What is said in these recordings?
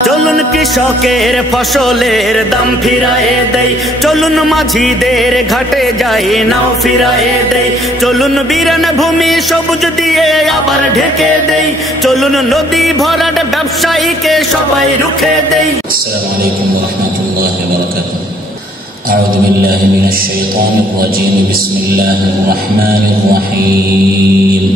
চলুন কৃষকের ফসলের দাম ফিরায়ে দেই, চলুন মাঝিদের ঘাটে যাই নাও ফিরায়ে দেই, চলুন বিরান ভূমি সবুজ দিয়ে আবার ঢেকে দেই, চলুন নদী ভরাট ব্যবসায়ীকে সবাই রুখে দেই। আসসালামু আলাইকুম ওয়া রাহমাতুল্লাহি ওয়া বারাকাতুহু। আউযু বিল্লাহি মিনাশ শাইতানির রাজীম। বিসমিল্লাহির রাহমানির রাহিম।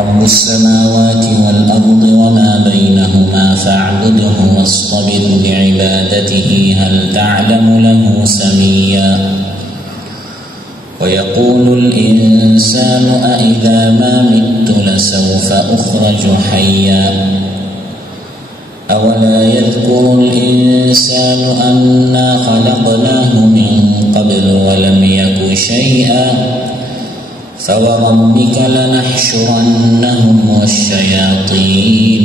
رب السماوات والأرض وما بينهما فاعبده واصطبر لعبادته هل تعلم له سميا ويقول الإنسان أإذا ما مت لسوف أخرج حيا أولا يذكر الإنسان أنا خلقناه من قبل ولم يك شيئا فوربك لنحشرنهم والشياطين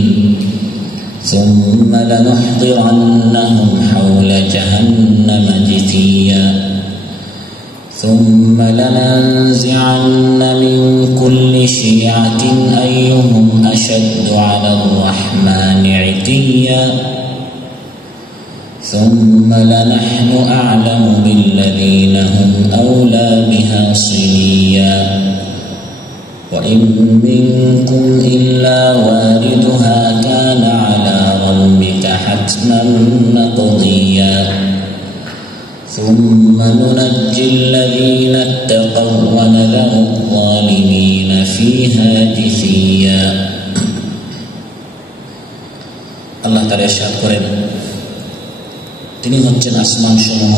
ثم لنحضرنهم حول جهنم جثيا ثم لننزعن من كل شيعة أيهم أشد على الرحمن عتيا ثم لنحن أعلم بالذين هم أولى بها صليا وإن منكم إلا واردها كان على ربك حتما مقضيا ثم ننجي الذين اتقوا ونذر الظالمين فيها جثيا الله تعالى ارشاد করেন, তিনি হচ্ছেন আসমান সমূহ,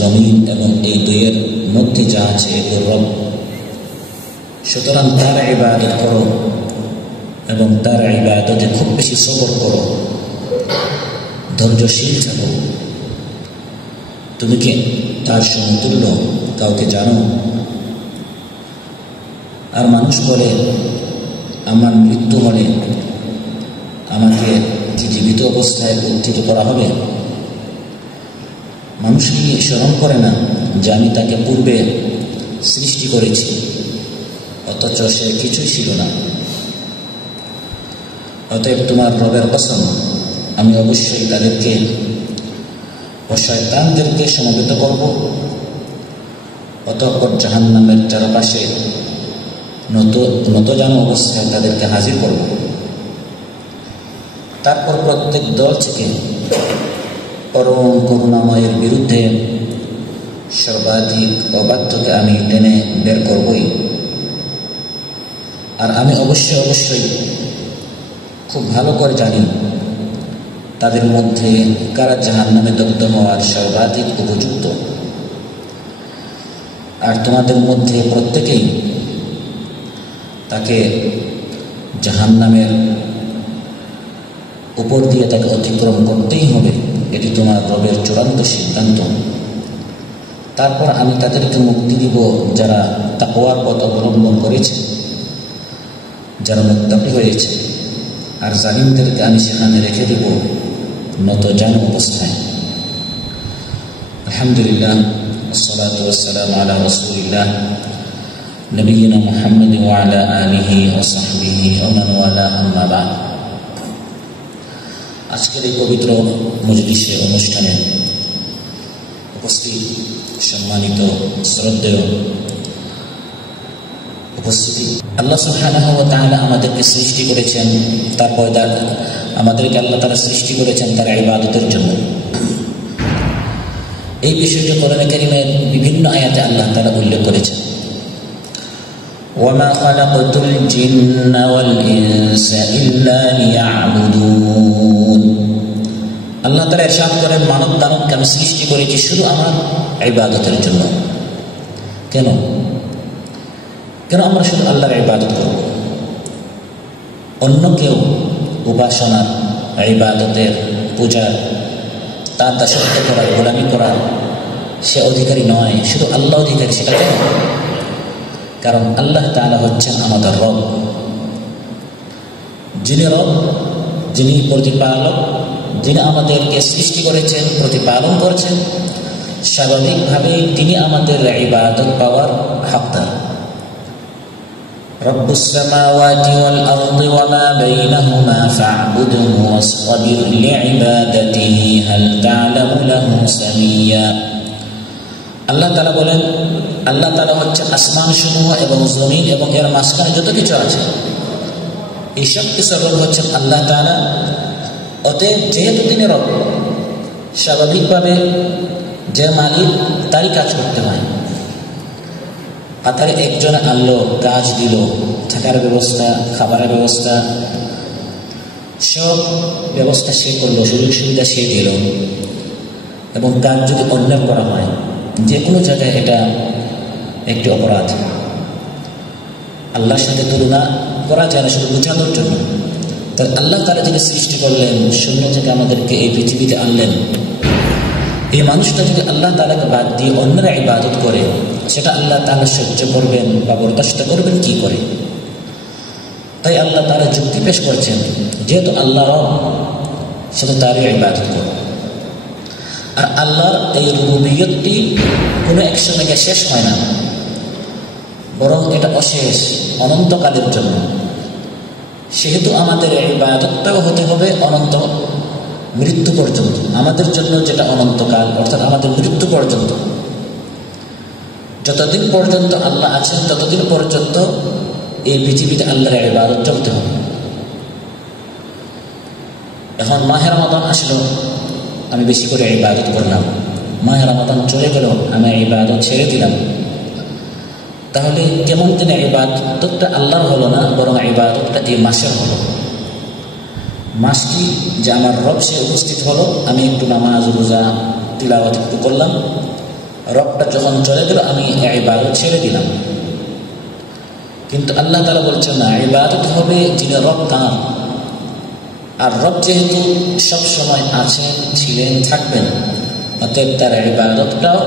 জমিন এবং এই দুইয়ের মধ্যে যা আছে এর রব। সুতরাং তার ইবাদত করো এবং তার ইবাদতে খুব বেশি সবর করো, ধৈর্যশীল থাকো। তুমি কি তার সমতুল্য কাউকে জানো? আর মানুষ বলে, আমার মৃত্যু হলে আমাকে কি জীবিত অবস্থায় উত্থিত করা হবে? মানুষ কি স্মরণ করে না যে আমি তাকে পূর্বে সৃষ্টি করেছি, অথচ সে কিছুই ছিল না? অতএব তোমার রবের কসম, আমি অবশ্যই তাদেরকে ও শয়তানদেরকে সমবেত করব, অতঃপর জাহান্নামের চারপাশে নতজানু অবস্থায় তাদেরকে হাজির করব। তারপর প্রত্যেক দল থেকে পরম করুণাময়ের বিরুদ্ধে সর্বাধিক অবাধ্যকে আমি টেনে বের করবই। আর আমি অবশ্যই খুব ভালো করে জানি তাদের মধ্যে কারা জাহান্নামে দগ্ধ হওয়ার সর্বাধিক উপযুক্ত। আর তোমাদের মধ্যে প্রত্যেকেই তাকে জাহান্নামের উপর দিয়ে তাকে অতিক্রম করতেই হবে, এটি তোমার রবের চূড়ান্ত সিদ্ধান্ত। তারপর আমি তাদেরকে মুক্তি দিব যারা তাকওয়ার পথ অবলম্বন করেছে, যারা মুত্তাকি হয়েছে, আর জালিমদেরকে আমি সেখানে রেখে দিব নতজানু অবস্থায়। আলহামদুলিল্লাহ, আসসালাতু ওয়াসসালামু আলা রাসূলিল্লাহ নবিয়িনা মুহাম্মদ ওয়া আলা আলিহি ওয়া সাহবিহি ওয়া মান ওয়ালা, আম্মা বা'দ। আজকের এই পবিত্র মজলিসে অনুষ্ঠানে উপস্থিত সম্মানিত শ্রদ্ধেয় উপস্থিতি, আল্লাহ সুবহানাহু ওয়া তাআলা আমাদেরকে সৃষ্টি করেছেন, তারপর আমাদেরকে আল্লাহ তাআলা সৃষ্টি করেছেন তার ইবাদতের জন্য। এই বিষয়টি কোরআনে কারীমের বিভিন্ন আয়াতে আল্লাহ তাআলা উল্লেখ করেছেন। وَمَا خَلَقْتُ الْجِنَّ وَالْإِنسَ إِلَّا لِيَعْبُدُونَ। আল্লাহ তাআলা ইরশাদ করেন, মানব দানবকে আমি সৃষ্টি করেছি শুধু আমার ইবাদতের জন্য। কেন আমরা শুধু আল্লাহর ইবাদত করব? অন্য কেউ উপাসনার, ইবাদতের, পূজার, তার দাসত্ব করার, গোলামি করার সে অধিকারী নয়, শুধু আল্লাহ অধিকারী। সেটা কেন? কারণ আল্লাহ তাআলা হচ্ছেন আমাদের রব। যিনি রব, যিনি প্রতিপালক, যিনি আমাদেরকে সৃষ্টি করেছেন, প্রতিপালন করছেন, স্বাভাবিকভাবেই তিনি আমাদের ইবাদত পাওয়ার হকদার। রব্বুস সামাওয়াতি ওয়াল আরদি ওয়া মা বাইনাহুমা ফা'বুদহু ওয়াসতাবির লি'ইবাদাতিহি হাল তা'লামু লাহু সামিয়া। আল্লাহ তাআলা বলেন, আল্লাহ তাআলা হচ্ছেন আসমান সমূহ এবং জমিন এবং এর মাঝখানে যত কিছু আছে, এই সব কিছুর রব হচ্ছেন আল্লাহ তাআলা। অতএব যেহেতু তিনি রব, স্বাভাবিকভাবে যে মালিক তারই কাজ করতে হয়। আর তার একজন আনলো, কাজ দিল, থাকার ব্যবস্থা, খাবারের ব্যবস্থা, সব ব্যবস্থা সে করলো, সুযোগ সুবিধা সে দিল। এবং কাজ যদি অন্যের করা হয়, যে কোনো জায়গায় এটা একটি অপরাধ। আল্লাহর সাথে তুলনা করা যায় না, শুধু বোঝানোর জন্য। তাই আল্লাহ তাআলা যিনি সৃষ্টি করলেন, শূন্য থেকে আমাদেরকে এই পৃথিবীতে আনলেন, এই মানুষটা যদি আল্লাহ তাআলাকে বাদ দিয়ে অন্যরা ইবাদত করে, সেটা আল্লাহ তাআলা সহ্য করবেন বা বরদাস্ত করবেন কি করে? তাই আল্লাহ তাআলা যুক্তি পেশ করছেন, যেহেতু আল্লাহ রব, সেটা তারই ইবাদত করো। আর আল্লাহর এই রুবুবিয়তটি কোনো এক সময় শেষ হয় না, বরং এটা অশেষ, অনন্তকালের জন্য। সেহেতু আমাদের ইবাদতটাও হতে হবে অনন্ত, মৃত্যু পর্যন্ত। আমাদের জন্য যেটা অনন্তকাল, অর্থাৎ আমাদের মৃত্যু পর্যন্ত। যতদিন পর্যন্ত আল্লাহ আছেন, ততদিন পর্যন্ত এই পৃথিবীতে আল্লাহর ইবাদত চলতে হবে। এখন মাহে রমাদান আসলো, আমি বেশি করে ইবাদত করলাম। মাহে রমাদান চলে গেল, আমি ইবাদত ছেড়ে দিলাম। তাহলে কেমন যেন ইবাদতটা আল্লাহর হলো না, বরং ইবাদতটা এই মাসের হলো। মাসটি যে আমার রব সে উপস্থিত হলো, আমি একটু নামাজ, রোজা, তিলাওয়াত একটু করলাম, রবটা যখন চলে গেল আমি ইবাদত ছেড়ে দিলাম। কিন্তু আল্লাহ তাআলা বলছেন না, ইবাদত হবে যিনি রব তাঁর। আর রব যেহেতু সবসময় আছেন, ছিলেন, থাকবেন, অতএব তার ইবাদতটাও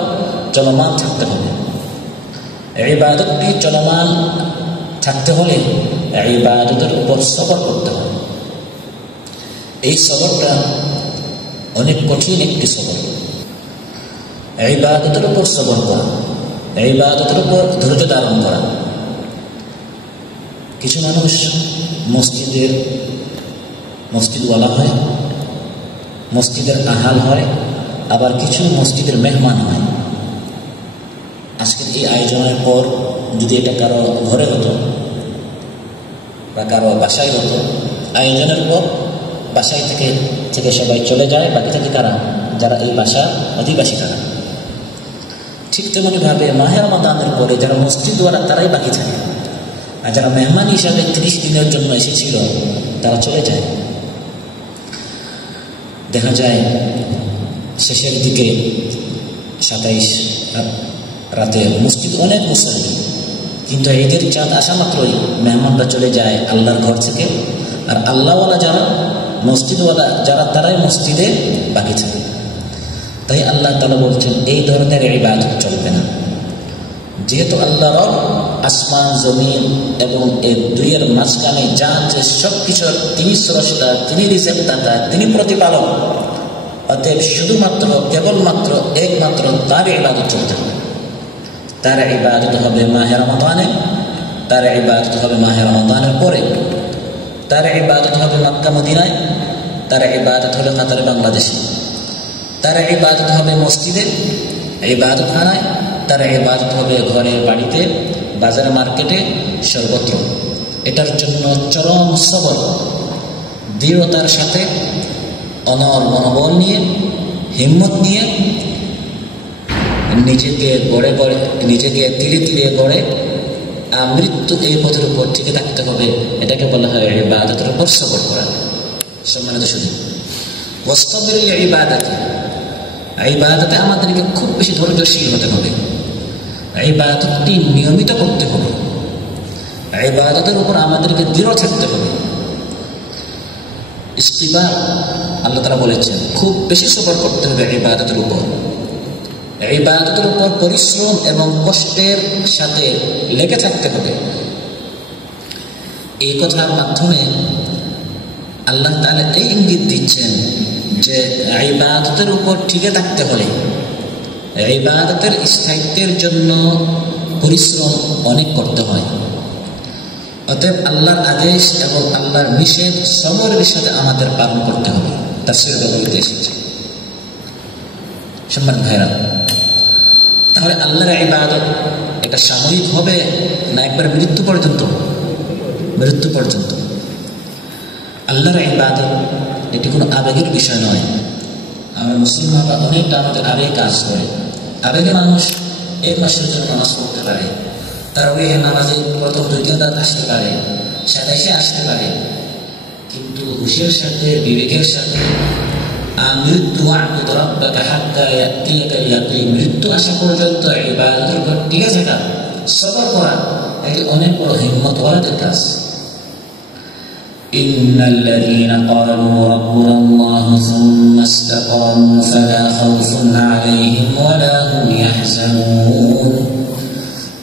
চলমান থাকতে হবে। ইবাদতটি চলমান থাকতে হলে ইবাদতের উপর সবর করতে হবে। এই সবরটা অনেক কঠিন একটি সবর। ইবাদতের উপর সবর করা, ইবাদতের উপর ধৈর্য ধারণ করা। কিছু মানুষ মসজিদওয়ালা হয়, মসজিদের আহাল হয়, আবার কিছু মসজিদের মেহমান হয়। আজকের এই আয়োজনের পর যদি এটা কারো ঘরে হতো বা কারো বাসায় হতো, আয়োজনের পর বাসায় থেকে সবাই চলে যায়, বাকি থেকে কারা? যারা এই বাসার অধিবাসী তারা। ঠিক তেমনিভাবে মাহে রমাদানের পরে যারা মসজিদওয়ালা তারাই বাকি থাকে, আর যারা মেহমান হিসাবে 30 দিনের জন্য এসেছিল তারা চলে যায়। দেখা যায় শেষের দিকে 27 রাতে মসজিদ অনেক মুসল্লি, কিন্তু ঈদের চাঁদ আসা মাত্রই মেহমানরা চলে যায় আল্লাহর ঘর থেকে। আর আল্লাহওয়ালা যারা, মসজিদওয়ালা যারা, তারাই মসজিদে বাকি থাকে। তাই আল্লাহ তাআলা বলছেন এই ধরনের ইবাদত চলবে না। যেহেতু আল্লাহ রব, আসমান, জমিন এবং এই দুইয়ের মাঝখানে যা আছে সব কিছুর তিনি স্রষ্টা, তিনি রিজেক্টদাতা, তিনি প্রতিপালক। অতএব শুধুমাত্র, কেবলমাত্র, একমাত্র তার ইবাদত চলতে হবে। তার ইবাদত হবে মাহে রমাদানে, তার ইবাদত হবে মাহে রমাদানের পরে, তার ইবাদত হবে মক্কা মদিনায়, তার ইবাদত হবে কাতারে বাংলাদেশে, তার ইবাদত হবে মসজিদে, ইবাদতখানায়, তার ইবাদত হবে ঘরে, বাড়িতে, বাজারে, মার্কেটে, সর্বত্র। এটার জন্য চরম সবর, দৃঢ়তার সাথে, অনর মনোবল নিয়ে, হিম্মত নিয়ে, নিজেকে ধীরে ধীরে গড়ে মৃত্যু এই পথের উপর টিকে থাকতে হবে। এটাকে বলা হয় ইবাদতের উপর সবর করা। সম্মানিত শুধু ওয়াসতাবির লিইবাদাতি, ইবাদতে আমাদেরকে খুব বেশি ধৈর্যশীল হতে হবে। ইবাদতটি নিয়মিত করতে হবে, ইবাদতের উপর আমাদেরকে দৃঢ় থাকতে হবে। ইস্তিবার আল্লাহ তাআলা বলেছেন খুব বেশি সবর করতে হবে ইবাদতের উপর। ইবাদতের উপর পরিশ্রম এবং কষ্টের সাথে লেগে থাকতে হবে। এই কথার মাধ্যমে আল্লাহ তাআলা এই ইঙ্গিত দিচ্ছেন যে ইবাদতের উপর টিকে থাকতে হলে, ইবাদতের স্থায়িত্বের জন্য পরিশ্রম অনেক করতে হয়। অতএব আল্লাহর আদেশ এবং আল্লাহর নিষেধ সবরের সাথে আমাদের পালন করতে হবে। তাফসীরে ব্যবহৃত এসেছে। সম্মানিত ভাইরা, তাহলে আল্লাহর ইবাদত এটা সাময়িক হবে না একবার মৃত্যু পর্যন্ত? মৃত্যু পর্যন্ত। আল্লাহর ইবাদত এটি কোনো আবেগের বিষয় নয়। আমরা মুসলমানরা অনেকটা আমাদের আবেগে কাজ করে। আবেগে মানুষ এক মাসের জন্য নামাজ পড়তে পারে, তারাবিহ নামাজে প্রথম দ্বিতীয় রাত আসতে পারে, সাতাইশে আসতে পারে, কিন্তু হুঁশিয়ার সাথে বিবেকের সাথে মৃত্যু আসা পর্যন্ত ইবাদতের উপর টিকে থাকা, সবর করা, এটি অনেক বড় হিম্মতওয়ালাদের কাজ। إن الذين قالوا ربنا الله ثم استقاموا فلا خوف عليهم ولا هم يحزنون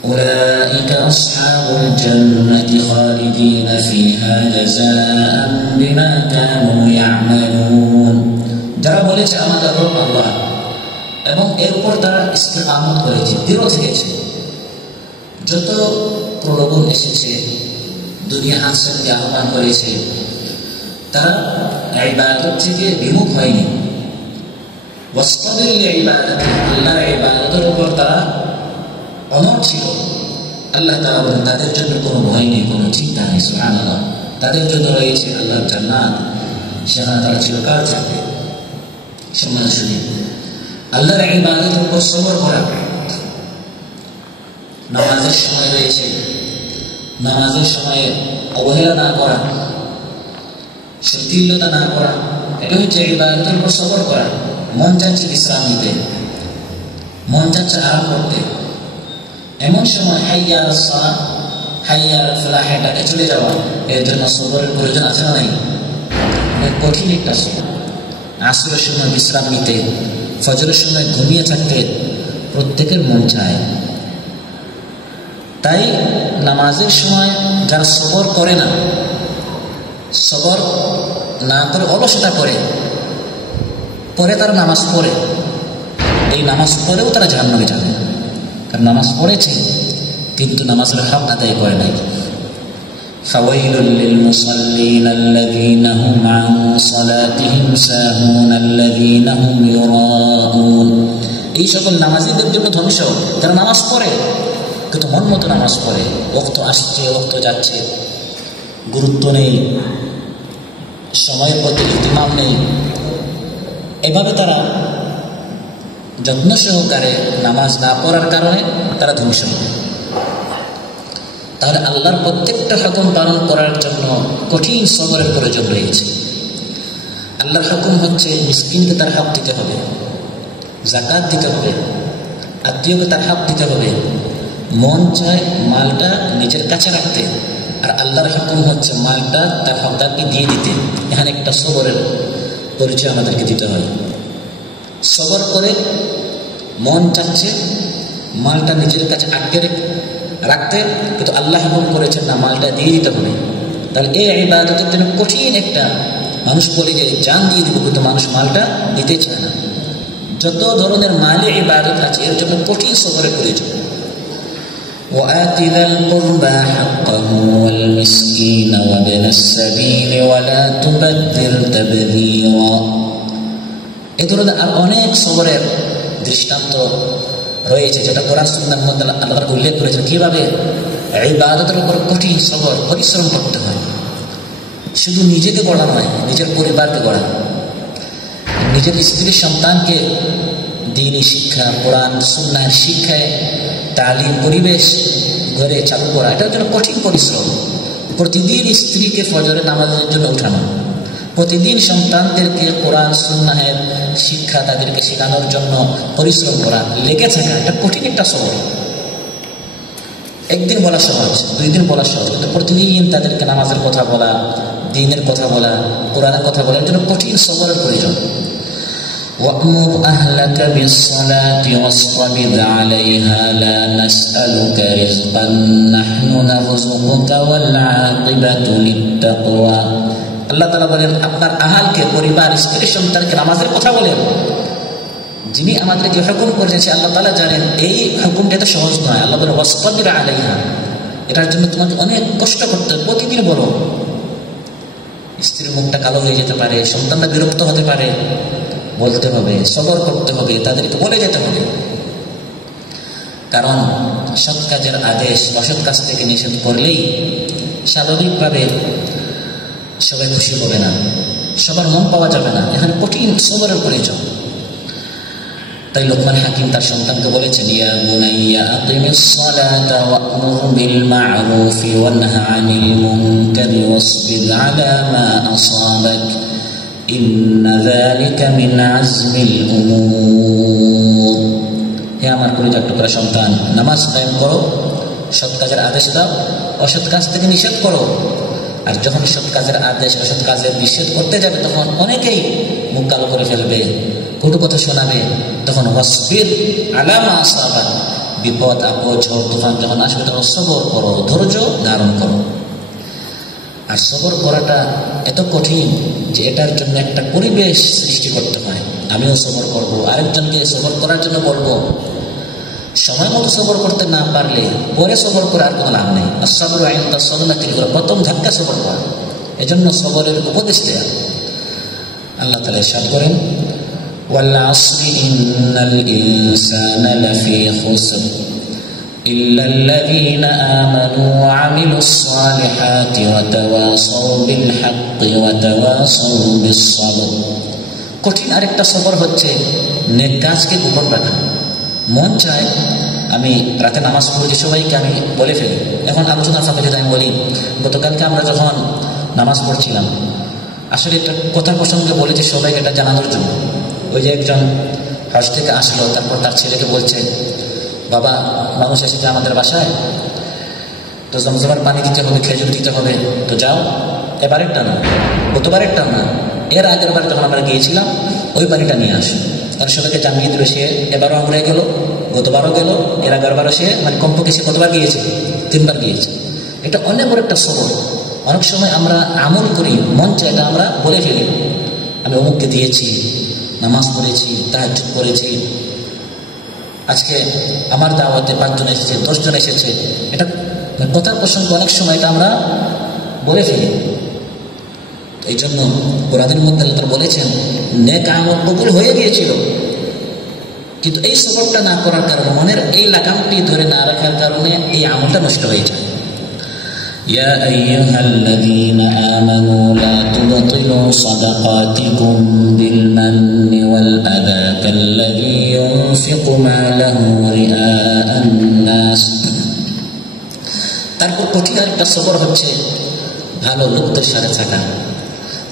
أولئك أصحاب الجنة خالدين فيها جزاء بما كانوا يعملون। যারা বলেছে আমাদের রব আল্লাহ এবং এর উপর তারা ইস্তেকামত করেছে, দৃঢ় থেকেছে, যত প্রলোভন এসেছে, দুনিয়া হাসিলকে আহ্বান করেছে, তারা ইবাদত থেকে বিমুখ হয়নি। ওয়াসতাবির লিইবাদাতি, আল্লাহর ইবাদতের উপর তারা অনড় ছিল। আল্লাহ তাআলা বলেন তাদের জন্য কোনো ভয় নেই, কোনো চিন্তা নেই। সুবহানাল্লাহ। তাদের জন্য রয়েছে আল্লাহর জান্নাত, সেখানে তারা চিরকাল থাকবে। সম্মানিত শুধু আল্লাহর ইবাদতের উপর সবর করা, নামাজের সময় রয়েছে, নামাজের সময়ে অবহেলা না করা, শিথিলতা না করা, এটা হচ্ছে ইবাদতের উপর সবর করা। মন চাচ্ছে বিশ্রাম নিতে, মন চাচ্ছে আরাম করতে, এমন সময় হাইয়া আলাস সালাহ, হাইয়া আলাল ফালাহ ডাকে চলে যাওয়া, এর জন্য সবরের প্রয়োজন আছে না নাই? কঠিন একটা সময়। আসরের সময় বিশ্রাম নিতে, ফজরের সময় ঘুমিয়ে থাকতে প্রত্যেকের মন চায়। তাই নামাজের সময় যারা সবর করে না, সবর না করে অলসতা করে, পরে তারা নামাজ পড়ে, এই নামাজ পড়েও তারা জাহান্নামে যাবে। কারণ নামাজ পড়েছে কিন্তু নামাজের হক আদায় করে নাই। ফাওয়াইলুল লিল মুসাল্লিন আল্লাযীনা হুম আন সালাতিহিম সাহুন আল্লাযীনা হুম ইউরাউন। এই সকল নামাজীদের জন্য ধ্বংস, যারা নামাজ পড়ে কিন্তু মন মতো নামাজ পড়ে, ওয়াক্ত আসছে ওয়াক্ত যাচ্ছে, গুরুত্ব নেই, সময়ের প্রতি ইহতিমাম নেই, এভাবে তারা যত্ন সহকারে নামাজ না পড়ার কারণে তারা ধ্বংস হবে। তাহলে আল্লাহর প্রত্যেকটা হুকুম পালন করার জন্য কঠিন সবরের প্রয়োজন রয়েছে। আল্লাহর হুকুম হচ্ছে মিসকিনকে তার হক দিতে হবে, যাকাত দিতে হবে, আত্মীয়কে তার হক দিতে হবে। মন চায় মালটা নিজের কাছে রাখতে, আর আল্লাহর হুকুম হচ্ছে মালটা তার হকদারকে দিয়ে দিতে। এখানে একটা সবরের পরিচয় আমাদেরকে দিতে হয়। সবর করে মন চাচ্ছে মালটা নিজের কাছে আটকে রাখতে, কিন্তু আল্লাহ হুকুম করেছেন না, মালটা দিয়ে দিতে হবে। তাহলে এই ইবাদতের জন্য কঠিন একটা, মানুষ বলে যে জান দিয়ে দিব, কিন্তু মানুষ মালটা দিতে চায় না। যত ধরনের মালে ইবাদত আছে এর জন্য কঠিন সবরের প্রয়োজন। وآت ذا القربى حقه والمسكين وابن السبيل ولا تبذر تبذيرا। এই ধরনের আর অনেক সবরের দৃষ্টান্ত রয়েছে যেটা কোরআন সুন্নাহর মধ্যে আল্লাহ উল্লেখ করেছেন কিভাবে ইবাদতের উপর কঠিন সবর পরিশ্রম করতে হয়। শুধু নিজেকে গড়া নয়, নিজের পরিবারকে গড়া, নিজের স্ত্রী সন্তানকে দ্বীনি শিক্ষা, কোরআন সুন্নাহর শিক্ষায় তালিম পরিবেশ ঘরে চালু করা, এটার জন্য কঠিন পরিশ্রম। প্রতিদিন স্ত্রীকে ফজরের নামাজের জন্য উঠানো, প্রতিদিন সন্তানদেরকে কোরআন সুন্নাহের শিক্ষা তাদেরকে শেখানোর জন্য পরিশ্রম করা, লেগে থাকা, এটা কঠিন একটা সবর। একদিন বলা সহজ, 2 দিন বলা সহজ, কিন্তু প্রতিদিন তাদেরকে নামাজের কথা বলা, দ্বীনের কথা বলা, কোরআনের কথা বলা, এর জন্য কঠিন সবরের প্রয়োজন। وأمر أهلك بالصلاة واصطبر عليها لا نسألك رزقا نحن نرزقك والعاقبة للتقوى। আল্লাহ তাআলা বলেন আপনার আহালকে, পরিবার, স্ত্রী সন্তানকে নামাজের কথা বলেন। যিনি আমাদেরকে হুকুম করেছেন আল্লাহ তাআলা জানেন এই হুকুমটা তো সহজ নয়। আল্লাহ বলেন ওয়াসতাবির আলাইহা, এটার জন্য তোমাকে অনেক কষ্ট করতে হবে, প্রতিদিন বলো। স্ত্রীর মুখটা কালো হয়ে যেতে পারে, সন্তানরা বিরক্ত হতে পারে, বলতে হবে, সবর করতে হবে, তাদেরকে বলে যেতে হবে। কারণ সৎ কাজের আদেশ অসৎ কাজ থেকে নিষেধ করলেই স্বাভাবিকভাবে সবাই খুশি হবে না, সবার মন পাওয়া যাবে না, এখানে কঠিন সবরের প্রয়োজন। তাই লোকমান হাকিম তার সন্তানকে বলেছেন, ইয়া বুনাইয়া আকিমিস সালাতা ওয়া'মুর বিল মা'রুফি ওয়ানহা আনিল মুনকারি ওয়াসবির আলা মা আসাবাক ইন্না যালিকা মিন আজমিল উমুর। হে আমার কলিজার টুকরা সন্তান, নামাজ কায়েম করো, সৎ কাজের আদেশ দাও, অসৎ কাজ থেকে নিষেধ করো। আর যখন সৎ কাজের আদেশ অসৎ কাজের নিষেধ করতে যাবে তখন অনেকেই মুখ কালো করে ফেলবে, কটু কথা শোনাবে। তখন ওয়াসবির আলা মা আসাবাক, বিপদ আপদ ঝড় তুফান যখন আসবে তখন সবর করো, ধৈর্য ধারণ করো। আর সবর করাটা এত কঠিন যে এটার জন্য একটা পরিবেশ সৃষ্টি করতে হয়। আমিও সবর করব, আরেকজনকে সবর করার জন্য বলবো। সময় মতো সবর করতে না পারলে পরে সবর করে আর কোনো লাভ নেই। সবর আইনটা সদনাকে প্রথম ধাক্কা সবর করা, এজন্য সবরের উপদেশ দেয়া। আল্লাহ তাআলা ইরশাদ করেন, ওয়াল আসরি ইন্নাল ইনসানা লাফি খুসর ইল্লাল্লাযীনা আমানু ওয়া আমিলুস সালিহাতি ওয়া তাওয়াসাউ বিল হাক্কি ওয়া তাওয়াসাউ বিস সাবর। কঠিন আরেকটা সবর হচ্ছে নেক কাজকে গোপন রাখা। মন চায় আমি রাতে নামাজ পড়েছি, সবাইকে আমি বলে ফেলি। এখন আলোচনার ফাঁকে যদি আমি বলি, গতকালকে আমরা যখন নামাজ পড়ছিলাম, আসলে একটা কথা প্রসঙ্গে বলেছি সবাইকে এটা জানানোর জন্য। ওই যে একজন হজ থেকে আসলো, তারপর তার ছেলেকে বলছে, বাবা মানুষ এসেছে আমাদের বাসায়, তো জমজমার পানি দিতে হবে, খেজুর দিতে হবে, তো যাও। এবারেরটা না, গতবারেরটা না, এর আগের বার যখন আমরা গিয়েছিলাম ওই পানিটা নিয়ে আসো। কারণ সবাইকে জানিয়ে দিল, সে এবারও আমরা গেল, গতবারও গেল, এর আগেরবারও সে, মানে কমপক্ষে সে কতবার গিয়েছে? 3 বার গিয়েছে। এটা অনেক বড় একটা সবর। অনেক সময় আমরা আমল করি, মন চায় এটা আমরা বলে ফেলি, আমি অমুককে দিয়েছি, নামাজ পড়েছি, তাহাজ্জুদ করেছি, আজকে আমার দাওয়াতে 5 জন এসেছে, 10 জন এসেছে। এটা কথার প্রসঙ্গে অনেক সময় এটা আমরা বলে ফেলি। এই জন্য কোরআনের মধ্যে আল্লাহ বলেছেন, নেক আমল কবুল হয়ে গিয়েছিল, কিন্তু এই সবরটা না করার কারণে, মনের এই লাগামটি ধরে না রাখার কারণে এই আমলটা নষ্ট হয়ে যায়। ইয়া আইয়ুহাল্লাযীনা আমানু লা তুবতিলু সাদাকাতিকুম বিল মান্নি ওয়াল আযা কাল্লাযী ইউনফিকু মালাহু রিআআন নাস। তারপর কঠিন একটা সবর হচ্ছে ভালো লোকদের সাথে থাকা,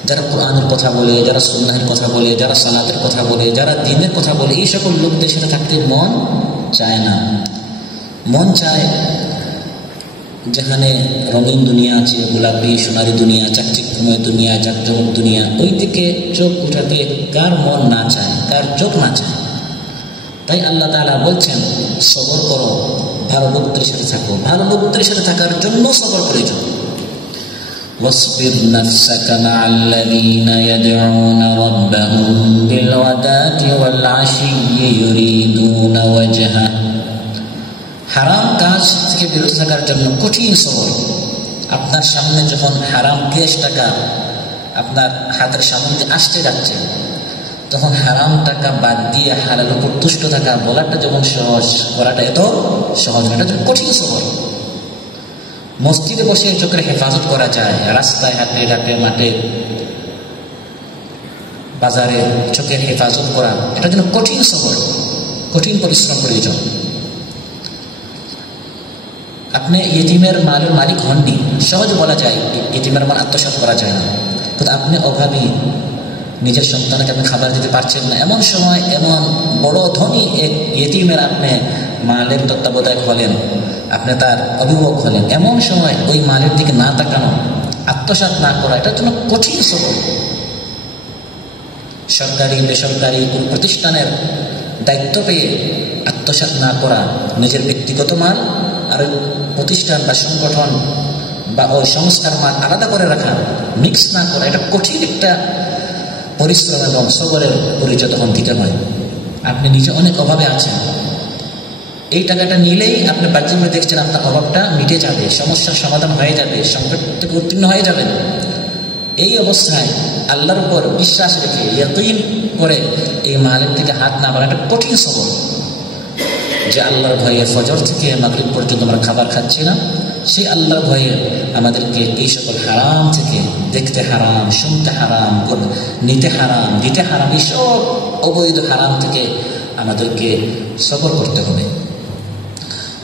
যারা কোরআনের কথা বলে, যারা সুন্নাহের কথা বলে, যারা সালাতের কথা বলে, যারা দ্বীনের কথা বলে, এই সকল লোকদের সাথে থাকতে মন চায় না। মন চায় যেখানে রঙিন দুনিয়া আছে, গোলাপি সোনারি দুনিয়া, চাকচিক্যময় দুনিয়া, জাকজমক দুনিয়া, ওই দিকে চোখ উঠাতে কার মন না চায়, কার চোখ না চায়। তাই আল্লাহ তাআলা বলছেন, সবর করো, ভালো লোকদের সাথে থাকো। ভালো লোকদের সাথে থাকার জন্য সবর প্রয়োজন। واصبر نفسك مع الذين يدعون ربهم بالغداة والعشي يريدون وجهه। হারাম কাজ থেকে বিরত থাকার জন্য কঠিন সবর। আপনার সামনে যখন হারাম ক্যাশ টাকা আপনার হাতের সামনে আসতে যাচ্ছে, তখন হারাম টাকা বাদ দিয়ে হালাল উপর তুষ্ট থাকা বলাটা যখন সহজ, বলাটা এত সহজ, এটা কঠিন সবর। মসজিদে বসে চোখের হেফাজত করা যায়, রাস্তায় হাঁটে ঘাটে মাঠে বাজারে চোখের হেফাজত করা, এটা যেন কঠিন সবর, কঠিন পরিশ্রম প্রয়োজন। আপনি ইতিমের মালের মালিক হননি, সহজে বলা যায় ইতিমের মাল আত্মসাৎ করা যায় না, কিন্তু আপনি অভাবী, নিজের সন্তানকে আপনি খাবার দিতে পারছেন না, এমন সময় এমন বড় ধনী এক ইতিমের আপনি মালের তত্ত্বাবধায়ক হলেন, আপনি তার অভিভাবক হলেন, এমন সময় ওই মালের দিকে না তাকানো, আত্মসাৎ না করা, এটার জন্য কঠিন সবর। সরকারি বেসরকারি কোন প্রতিষ্ঠানের দায়িত্ব পেয়ে আত্মসাৎ না করা, নিজের ব্যক্তিগত মাল আর প্রতিষ্ঠান বা সংগঠন বা ওই সংস্থার মাল আলাদা করে রাখা, মিক্স না করা, এটা কঠিন একটা পরিশ্রম এবং সবরের পরিচয় তখন দিতে হয়। আপনি নিজে অনেক অভাবে আছেন, এই টাকাটা নিলেই আপনি বাহ্যিকভাবে দেখছেন আপনার অভাবটা মিটে যাবে, সমস্যার সমাধান হয়ে যাবে, সংকট থেকে উত্তীর্ণ হয়ে যাবেন। এই অবস্থায় আল্লাহর উপর বিশ্বাস রেখে ইয়াকিন করে এই মালের থেকে হাত না বাড়ানো একটা কঠিন সবর, যে আল্লাহর ভয়ে ফজর থেকে মাগরিব পর্যন্ত আমরা খাবার খাচ্ছি না, সেই আল্লাহর ভয়ে আমাদেরকে এই সকল হারাম থেকে, দেখতে হারাম, শুনতে হারাম, নিতে হারাম, দিতে হারাম, এই সব অবৈধ হারাম থেকে আমাদেরকে সবর করতে হবে।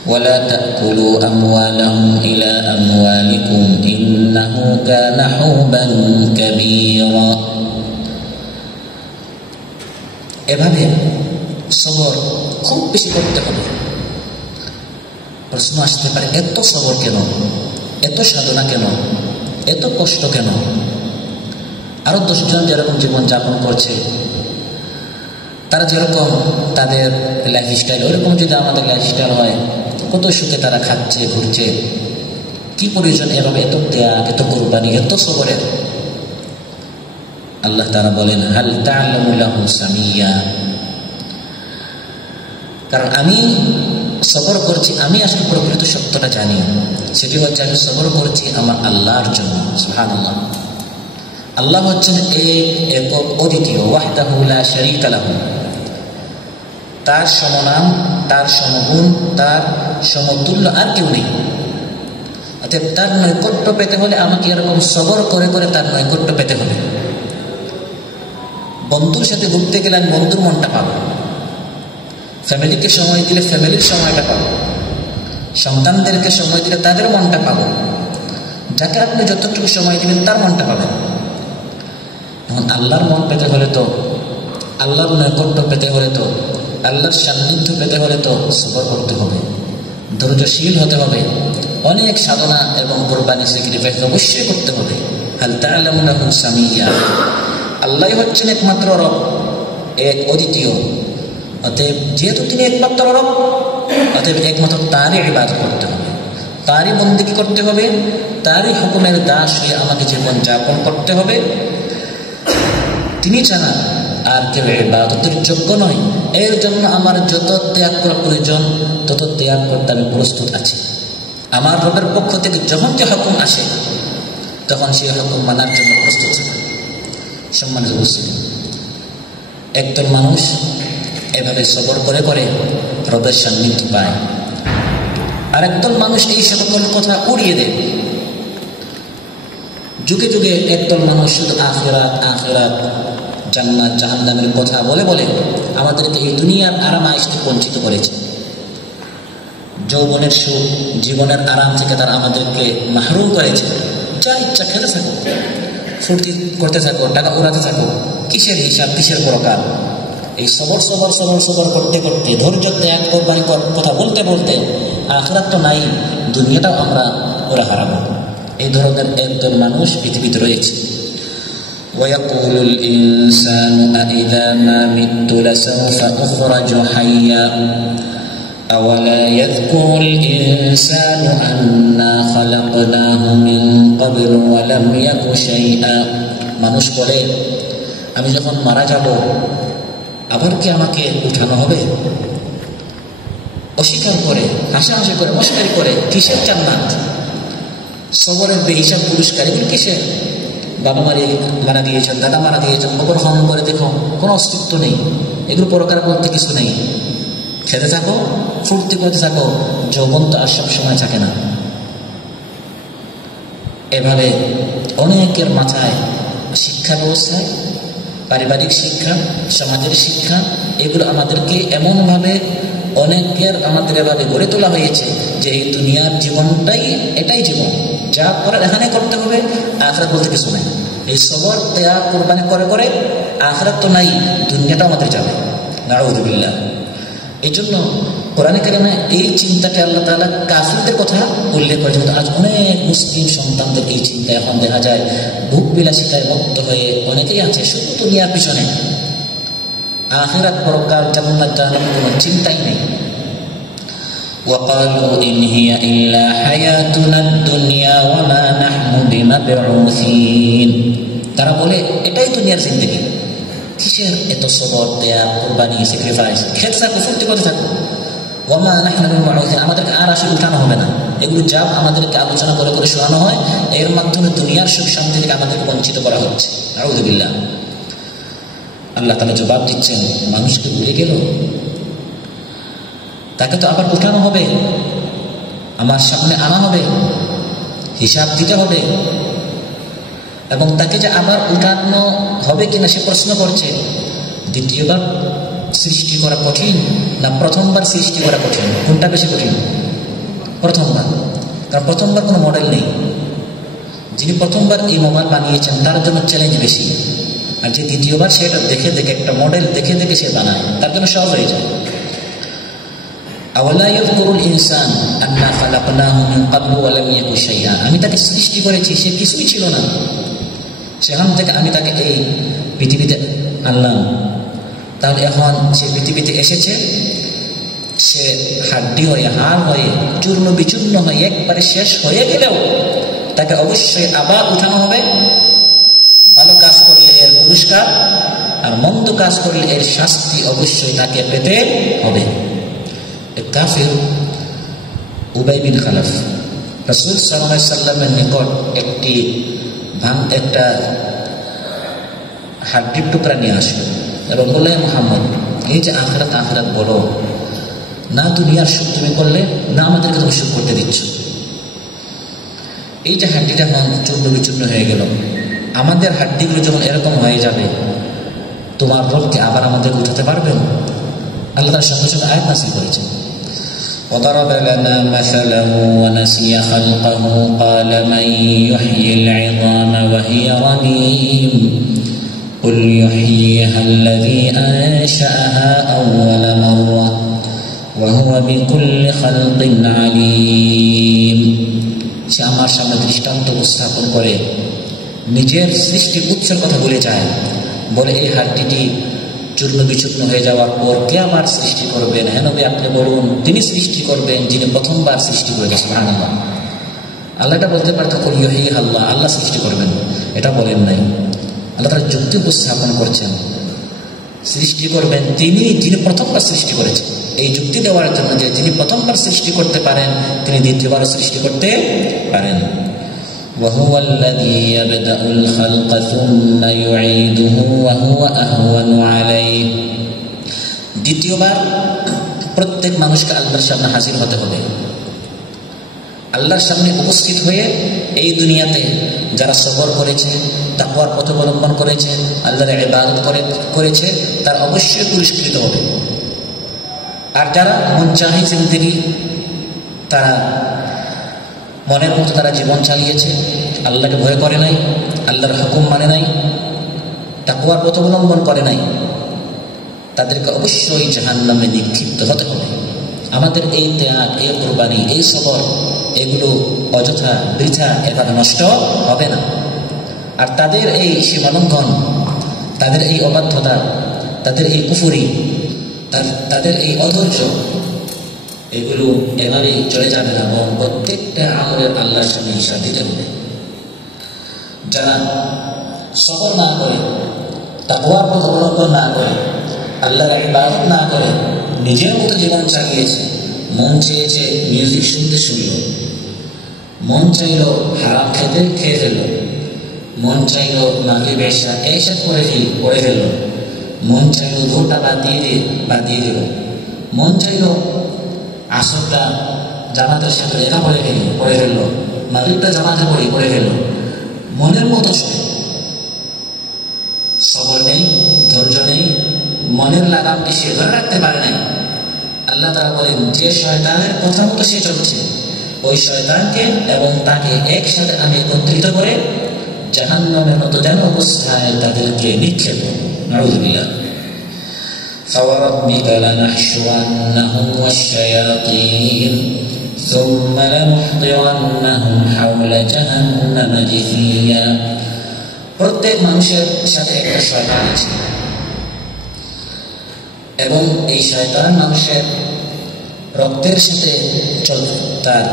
ওয়ালা তাকুলু আমওয়ালাহুম ইলা আমওয়ালিকুম ইন্নাহু কানা হুবান কাবীরা। এভাবে সবর খুব বেশি করতে হবে। প্রশ্ন আসতে পারে, এত সবর কেন, এত সাধনা কেন, এত কষ্ট কেন? আরো 10 জন যেরকম জীবন যাপন করছে, তারা যেরকম তাদের লাইফস্টাইল, ওরকম যদি আমাদের লাইফস্টাইল হয়, কত সুখে তারা খাচ্ছে, ঘুরছে, কি প্রয়োজন এভাবে এত ত্যাগ, এত কোরবানি, এত সবরের? আল্লাহ তাআলা বলেন, হাল তা'লামু লাহু সামিয়া। কারণ আমি সবর করছি, আমি আসলে প্রকৃত সত্যটা জানি, সেটি হচ্ছে আমি সবর করছি আমার আল্লাহর জন্য। সুবহানাল্লাহ। আল্লাহ হচ্ছেন একক অদ্বিতীয়, ওয়াহদাহু লা শারীকা লাহু। তার সমনাম, তার সমগুণ, তার সমতুল্য আর কেউ নেই। অতএব তার নৈকট্য পেতে হলে আমাকে এরকম সবর করে করে তার নৈকট্য পেতে হবে। বন্ধুর সাথে ঘুরতে গেলে আমি বন্ধুর মনটা পাবো, ফ্যামিলিকে সময় দিলে ফ্যামিলির সময়টা পাবো, সন্তানদেরকে সময় দিলে তাদের মনটা পাবো, যাকে আপনি যতটুকু সময় দিবেন তার মনটা পাবেন। এখন আল্লাহর মন পেতে হলে তো, আল্লাহর নৈকট্য পেতে হলে তো, আল্লাহর সান্নিধ্য পেতে হলে তো সবর করতে হবে, ধৈর্যশীল হতে হবে, অনেক সাধনা এবং কোরবানি, স্যাক্রিফাইস অবশ্যই করতে হবে। হাল তা'লামু লাহু সামিয়া। আল্লাহ হচ্ছেন একমাত্র রব, এক অদ্বিতীয়। অতএব যেহেতু তিনি একমাত্র রব, অতএব একমাত্র তারই ইবাদত করতে হবে, তারই বন্দেগী করতে হবে, তারই হুকুমের দাস হয়ে আমাকে জীবন যাপন করতে হবে। তিনি ছাড়া আর কেউ ইবাদতের যোগ্য নয়। এর জন্য আমার যত ত্যাগ করা প্রয়োজন তত ত্যাগ করতে আমি প্রস্তুত আছি। আমার রবের পক্ষ থেকে যখন যে হুকুম আসে তখন সেই হুকুম মানার জন্য প্রস্তুত। সম্মানিত মুসলিম, একদল মানুষ এভাবে সবর করে করে রবের সান্নিধ্য পায়, আর একদল মানুষ এই সকল কথা উড়িয়ে দেয়। যুগে যুগে একদল মানুষ শুধু আখিরাত, আখিরাত, জান্নাত, জাহান্নামের কথা বলে বলে আমাদেরকে এই দুনিয়ার আরাম আয়েশ থেকে বঞ্চিত করেছে। যৌবনের সুখ, জীবনের আরাম থেকে তারা আমাদেরকে মাহরুম করেছে। যা ইচ্ছা খেতে থাকো, ফুর্তি করতে থাকো, টাকা উড়াতে থাকো, কিসের হিসাব, কিসের প্রকার? এই সবর সবর সবর সবর করতে করতে, ধৈর্য ত্যাগ কোরবানি কথা বলতে বলতে আখিরাত তো নাই, দুনিয়াটাও আমরা ওরা হারাবো। এই ধরনের একজন মানুষ পৃথিবীতে রয়েছে। ويقول الإنسان أإذا ما مت لسوف أخرج حيا أولا يذكر الإنسان أنا خلقناه من قبل ولم يك شيئا। মানুষ বলে, আমি যখন মারা যাব আবার কি আমাকে উঠানো হবে? অস্বীকার করে, হাসাহাসি করে, মস্করি করে। কিসের জান্নাত? সবরের বেহিসাব পুরস্কার। এগুলো কিসের? বাবা মারা দিয়েছেন, দাদা মারা দিয়েছেন, অপরহরণ করে দেখো, কোনো অস্তিত্ব নেই। এগুলো প্রকার বলতে কিছু নেই। খেতে থাকো, ফুর্তি করতে থাকো, যৌবন তো আর সবসময় থাকে না। এভাবে অনেকের মাথায় শিক্ষা ব্যবস্থায়, পারিবারিক শিক্ষা, সমাজের শিক্ষা, এগুলো আমাদেরকে এমনভাবে অনেকের আমাদের এভাবে গড়ে তোলা হয়েছে যে এই দুনিয়ার জীবনটাই এটাই জীবন, যা করার এখানে করতে হবে, আখিরাত বলতে কিছু নাই। এই সবর ত্যাগ কোরবানি করে করে আখিরাত তো নাই, দুনিয়াটাও আমাদের যাবে। নাউযুবিল্লাহ। এই জন্য কোরআনে কারিমে এই চিন্তাটা আল্লাহ তাআলা কাফিরদের কথা উল্লেখ করেছেন। আজ অনেক মুসলিম সন্তানদের এই চিন্তা এখন দেখা যায়, ভোগ বিলাসিতায় মত্ত হয়ে অনেকেই আছে শুধু দুনিয়ার পিছনে। আখিরাত, পরকাল, জান্নাত, জাহান্নামের কোনো চিন্তাই নেই। وقالوا إن هي إلا حياتنا الدنيا وما نحن بمبعوثين। তারা বলে এটাই দুনিয়ার জিন্দেগি, কিসের এত সবর, ত্যাগ, কুরবানি, স্যাক্রিফাইস? খেতে থাকো, ফুর্তি করতে থাকো। ওয়ামা নাহনু বিমুযিন, আমাদেরকে আর আসলে উঠানো হবে না। এগুলো যা আমাদেরকে আলোচনা করে করে শোনানো হয়, এর মাধ্যমে দুনিয়ার সুখ শান্তি থেকে আমাদেরকে বঞ্চিত করা হচ্ছে। আউযু বিল্লাহ। আল্লাহ তাআলা জবাব দিচ্ছেন, মানুষকে ভুলে গেল, তাকে তো আবার উঠানো হবে, আমার সামনে আনা হবে, হিসাব দিতে হবে, এবং তাকে যে আবার উঠানো হবে কিনা সে প্রশ্ন করছে। দ্বিতীয়বার সৃষ্টি করা কঠিন না প্রথমবার সৃষ্টি করা কঠিন? কোনটা বেশি কঠিন? প্রথমবার। কারণ প্রথমবার কোনো মডেল নেই। যিনি প্রথমবার এই মোবাইল বানিয়েছেন তার জন্য চ্যালেঞ্জ বেশি, আর যে দ্বিতীয়বার সেটা দেখে দেখে একটা মডেল দেখে দেখে সে বানায়, তার জন্য সহজ হয়ে যায়। আওয়ালা ইয়াযকুরুল ইনসান আন্না খালাকনাহু মিন ক্বাবলু ওয়া লাম ইয়াকু শাইআ, আমি তাকে সৃষ্টি করেছি, সে কিছুই ছিল না, সেখান থেকে আমি তাকে এই পৃথিবীতে আনলাম। তাহলে এখন সে পৃথিবীতে এসেছে, সে হাড্ডি হয়ে, হাড় হয়ে, চূর্ণ বিচূর্ণ হয়ে একবারে শেষ হয়ে গেলেও তাকে অবশ্যই আবার উঠানো হবে। ভালো কাজ করলে এর পুরস্কার, আর মন্দ কাজ করলে এর শাস্তি অবশ্যই তাকে পেতে হবে। কাফির উবাই বিন খালাফ রাসূল সাল্লাল্লাহু আলাইহি সাল্লামের নিকট একটা হাড্ডির টুকরা নিয়ে আসলো এবং বললেন, মুহাম্মদ, এই যে আখিরাত আখিরাত বলো না, দুনিয়ার সুখ তুমি করলে না, আমাদেরকে তুমি সুখ করতে দিচ্ছ। এই যে হাড্ডিটা এখন চূর্ণ বিচূর্ণ হয়ে গেল, আমাদের হাড্ডিগুলো যখন এরকম হয়ে যাবে, তোমার রবকে আবার আমাদেরকে উঠাতে পারবেন? আল্লাহ তার সঙ্গে সঙ্গে আয়াত নাযিল করেছেন, وضرب لنا مثلا ونسي خلقه قال من يحيي العظام وهي رميم قل يحييها الذي أنشأها أول مرة وهو بكل خلق عليم। সে আমার সামনে দৃষ্টান্ত উপস্থাপন করে নিজের সৃষ্টির উৎসের কথা ভুলে যায়, বলে এই হাড্ডিটি চূর্ণ বিচূর্ণ হয়ে যাওয়ার পর কে আবার সৃষ্টি করবেন? হ্যাঁ নবী, আপনি বলুন, তিনি সৃষ্টি করবেন যিনি প্রথমবার সৃষ্টি করেছেন। সুবহানাল্লাহ। আল্লাহ এটা বলতে পারতো, কুল ইউহয়িহা আল্লাহ, আল্লাহ সৃষ্টি করবেন, এটা বলেন নাই। আল্লাহ তার যুক্তি উপস্থাপন করছেন, সৃষ্টি করবেন তিনি যিনি প্রথমবার সৃষ্টি করেছেন। এই যুক্তি দেওয়ার জন্য যে যিনি প্রথমবার সৃষ্টি করতে পারেন তিনি দ্বিতীয়বার সৃষ্টি করতে পারেন। وهو الذي يبدأ الخلق ثم يعيده وهو أهون عليه। দ্বিতীয়বার প্রত্যেক মানুষকে আল্লাহর সামনে হাজির হতে হবে। আল্লাহর সামনে উপস্থিত হয়ে এই দুনিয়াতে যারা সবর করেছে, তাকওয়ার পথ অবলম্বন করেছে, আল্লাহর ইবাদত করেছে, তার অবশ্যই পুরস্কৃত হবে। আর যারা মনচাহি জিন্দেগি, তারা মনের মতো তারা জীবন চালিয়েছে, আল্লাহকে ভয় করে নাই, আল্লাহর হুকুম মানে নাই, তাকওয়ার পথ অবলম্বন করে নাই, তাদেরকে অবশ্যই জাহান্নামে নিক্ষিপ্ত হতে হবে। আমাদের এই ত্যাগ, এই কুরবানি, এই সবর, এগুলো অযথা বৃথা এভাবে নষ্ট হবে না। আর তাদের এই সীমালঙ্ঘন, তাদের এই অবাধ্যতা, তাদের এই কুফরি, তাদের এই অধৈর্য, এগুলো এভাবেই চলে যাবে না, এবং প্রত্যেকটা আমলের আল্লাহর সামনে হিসাব দিতে হবে। যারা সবর না করে, তাকওয়ার পথ অবলম্বন না করে, আল্লাহর ইবাদত না করে, নিজের মতো জীবন চালিয়েছে, মন চেয়েছে মিউজিক শুনতে শুনল, মন চাইল হারাম খেতে খেয়ে ফেলল, মন চাইল মাগরিব এশা একসাথে পড়ে ফেলল, মন চাইল ভোরটা বাদ দিয়ে দিল, মন চাইল আসরটা জামাতের সাথে এটা পড়ে ফেললো, মাগরিবটা জামাতে পড়ে ফেললো, মনের মতো সবর নেই, ধৈর্য নেই, মনের লাগামকে সে ধরে রাখতে পারে নাই। আল্লাহ তাআলা বলেন, যে শয়তানের কথা মতো সে চলছে, ওই শয়তানকে এবং তাকে একসাথে আমি একত্রিত করে জাহান্নামের মতো যেন অবস্থায় তাদেরকে নিক্ষেপ করব। নাউযুবিল্লাহ। فوربك لنحشرنهم والشياطين ثم لنحضرنهم حول جهنم جثيا। প্রত্যেক মানুষের সাথে একটা শয়তান আছে, এবং এই শয়তান মানুষের রক্তের সাথে তার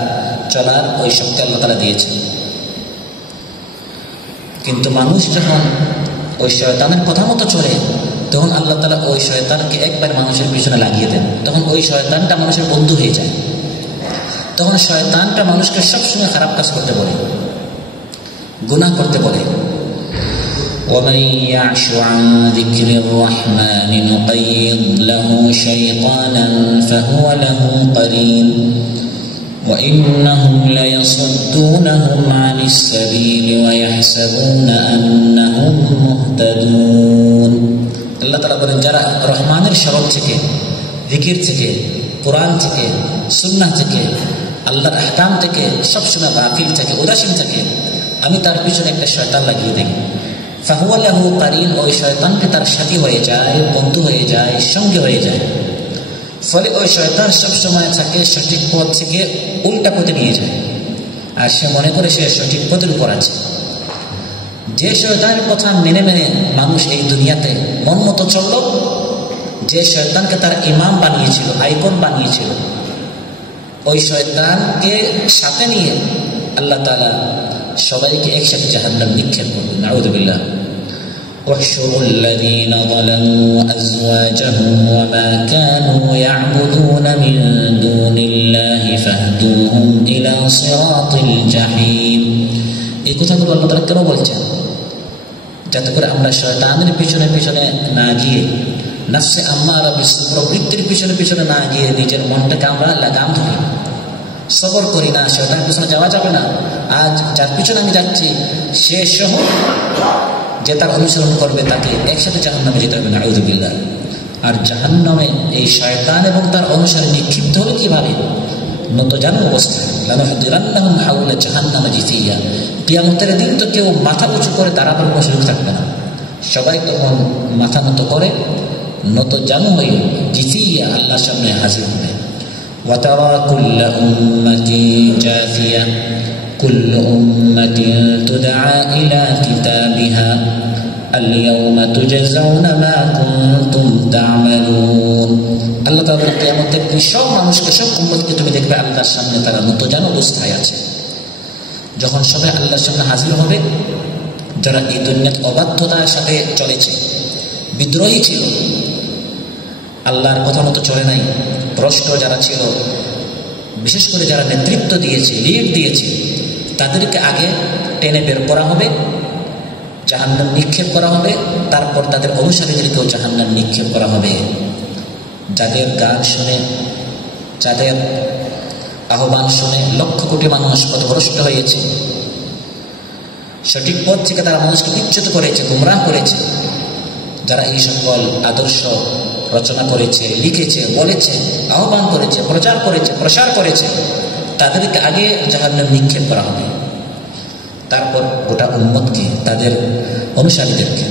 চলার ওই শক্তি আল্লাহ তাআলা দিয়েছে। কিন্তু মানুষ যখন ওই শয়তানের কথা মতো চলে, তখন আল্লাহ তাআলা ওই শয়তানকে একবার মানুষের পিছনে লাগিয়ে দেন, তখন ওই শয়তানটা মানুষের বন্ধু হয়ে যায়। তখন শয়তানটা মানুষকে সবসময় খারাপ কাজ করতে বলে, গুনাহ করতে বলে। ومن يعش عن ذكر الرحمن نقيض له شيطانا فهو له قرين وإنهم ليصدونهم عن السبيل ويحسبون أنهم مهتدون। আল্লাহ তাআলা বলেন, যারা রহমানের স্মরণ থেকে, জিকির থেকে, কোরআন থেকে, সুন্নাহ থেকে, আল্লাহর আহকাম থেকে সবসময় গাফিল থাকে, উদাসীন থাকে, আমি তার পিছনে একটা শয়তান লাগিয়ে দিই। ফাহুয়া লাহু কারিন, ওই শয়তানটি তার সাথী হয়ে যায়, বন্ধু হয়ে যায়, সঙ্গী হয়ে যায়। ফলে ওই শয়তান সবসময় তাকে সঠিক পথ থেকে উল্টা পথে নিয়ে যায়, আর সে মনে করে সে সঠিক পথের উপর আছে। যে শয়তানের কথা মেনে মেনে মানুষ এই দুনিয়াতে মন মতো চলল, যে শয়তানকে তার ইমাম বানিয়েছিল, আইকন বানিয়েছিল, ওই শয়তানকে সাথে নিয়ে আল্লাহ তাআলা সবাইকে একসাথে জাহান্নামে নিক্ষেপ করবেন। নাউযু বিল্লাহ। واحشروا الذين ظلموا وأزواجهم وما كانوا يعبدون من دون الله فاهدوهم إلى صراط الجحيم। এই কথাগুলো আল্লাহ তাআলা কেন বলছেন? যাতে করে আমরা শয়তানের পিছনে পিছনে না গিয়ে, নফসে আম্মারা বিসু প্রবৃত্তির পিছনে পিছনে না গিয়ে নিজের মনটাকে আমরা লাগাম ধরি, সবর করি না। শয়তানের পিছনে যাওয়া যাবে না। আজ যার পিছনে আমি যাচ্ছি, সে সহ যে তার অনুসরণ করবে তাকে একসাথে জাহান্নামে যেতে হবে। নাউযু বিল্লাহ। আর জাহান্নামে এই শয়তান এবং তার অনুসারী নিক্ষিপ্ত হলো কিভাবে? নতজানু অবস্থায়। লানুহদিরান্নাহুম হাওলা জাহান্নামা জিসিয়া। কিয়ামতের দিন তো কেউ মাথা উঁচু করে দাঁড়াবার কোনো সুযোগ থাকবে না। সবাই তখন মাথা নত করে, নতজানু হয়ে জিসিয়া আল্লাহর সামনে হাজির হবে। ওয়াতারা কুল্লা উম্মাতি জাসিয়া كل أمة تدعى إلى كتابها اليوم تجزون ما كنتم تعملون। আল্লাহ তাআলা কিয়ামতের দিন সব মানুষকে, সব উম্মতকে তুমি দেখবে আল্লাহর সামনে তারা নতজান অবস্থায় আছে। যখন সবাই আল্লাহর সামনে হাজির হবে, যারা এই দুনিয়াতে অবাধ্যতার সাথে চলেছে, বিদ্রোহী ছিল, আল্লাহর কথা মতো চলে নাই, ভ্রষ্ট যারা ছিল, বিশেষ করে যারা নেতৃত্ব দিয়েছে, লিড দিয়েছে, তাদেরকে আগে টেনে বের করা হবে, জাহান্নাম নিক্ষেপ করা হবে। তারপর তাদের অনুসারীদেরকেও জাহান্নাম নিক্ষেপ করা হবে। যাদের গান শুনে, যাদের আহ্বান শুনে লক্ষ কোটি মানুষ পথভ্রষ্ট হয়েছে, সঠিক পথ থেকে তারা মানুষকে বিচ্যুত করেছে, গুমরাহ করেছে, যারা এই সকল আদর্শ রচনা করেছে, লিখেছে, বলেছে, আহ্বান করেছে, প্রচার করেছে, প্রসার করেছে, তাদেরকে আগে জাহান্নামে নিক্ষেপ করা হবে। তারপর গোটা উম্মতকে, তাদের অনুসারীদেরকে।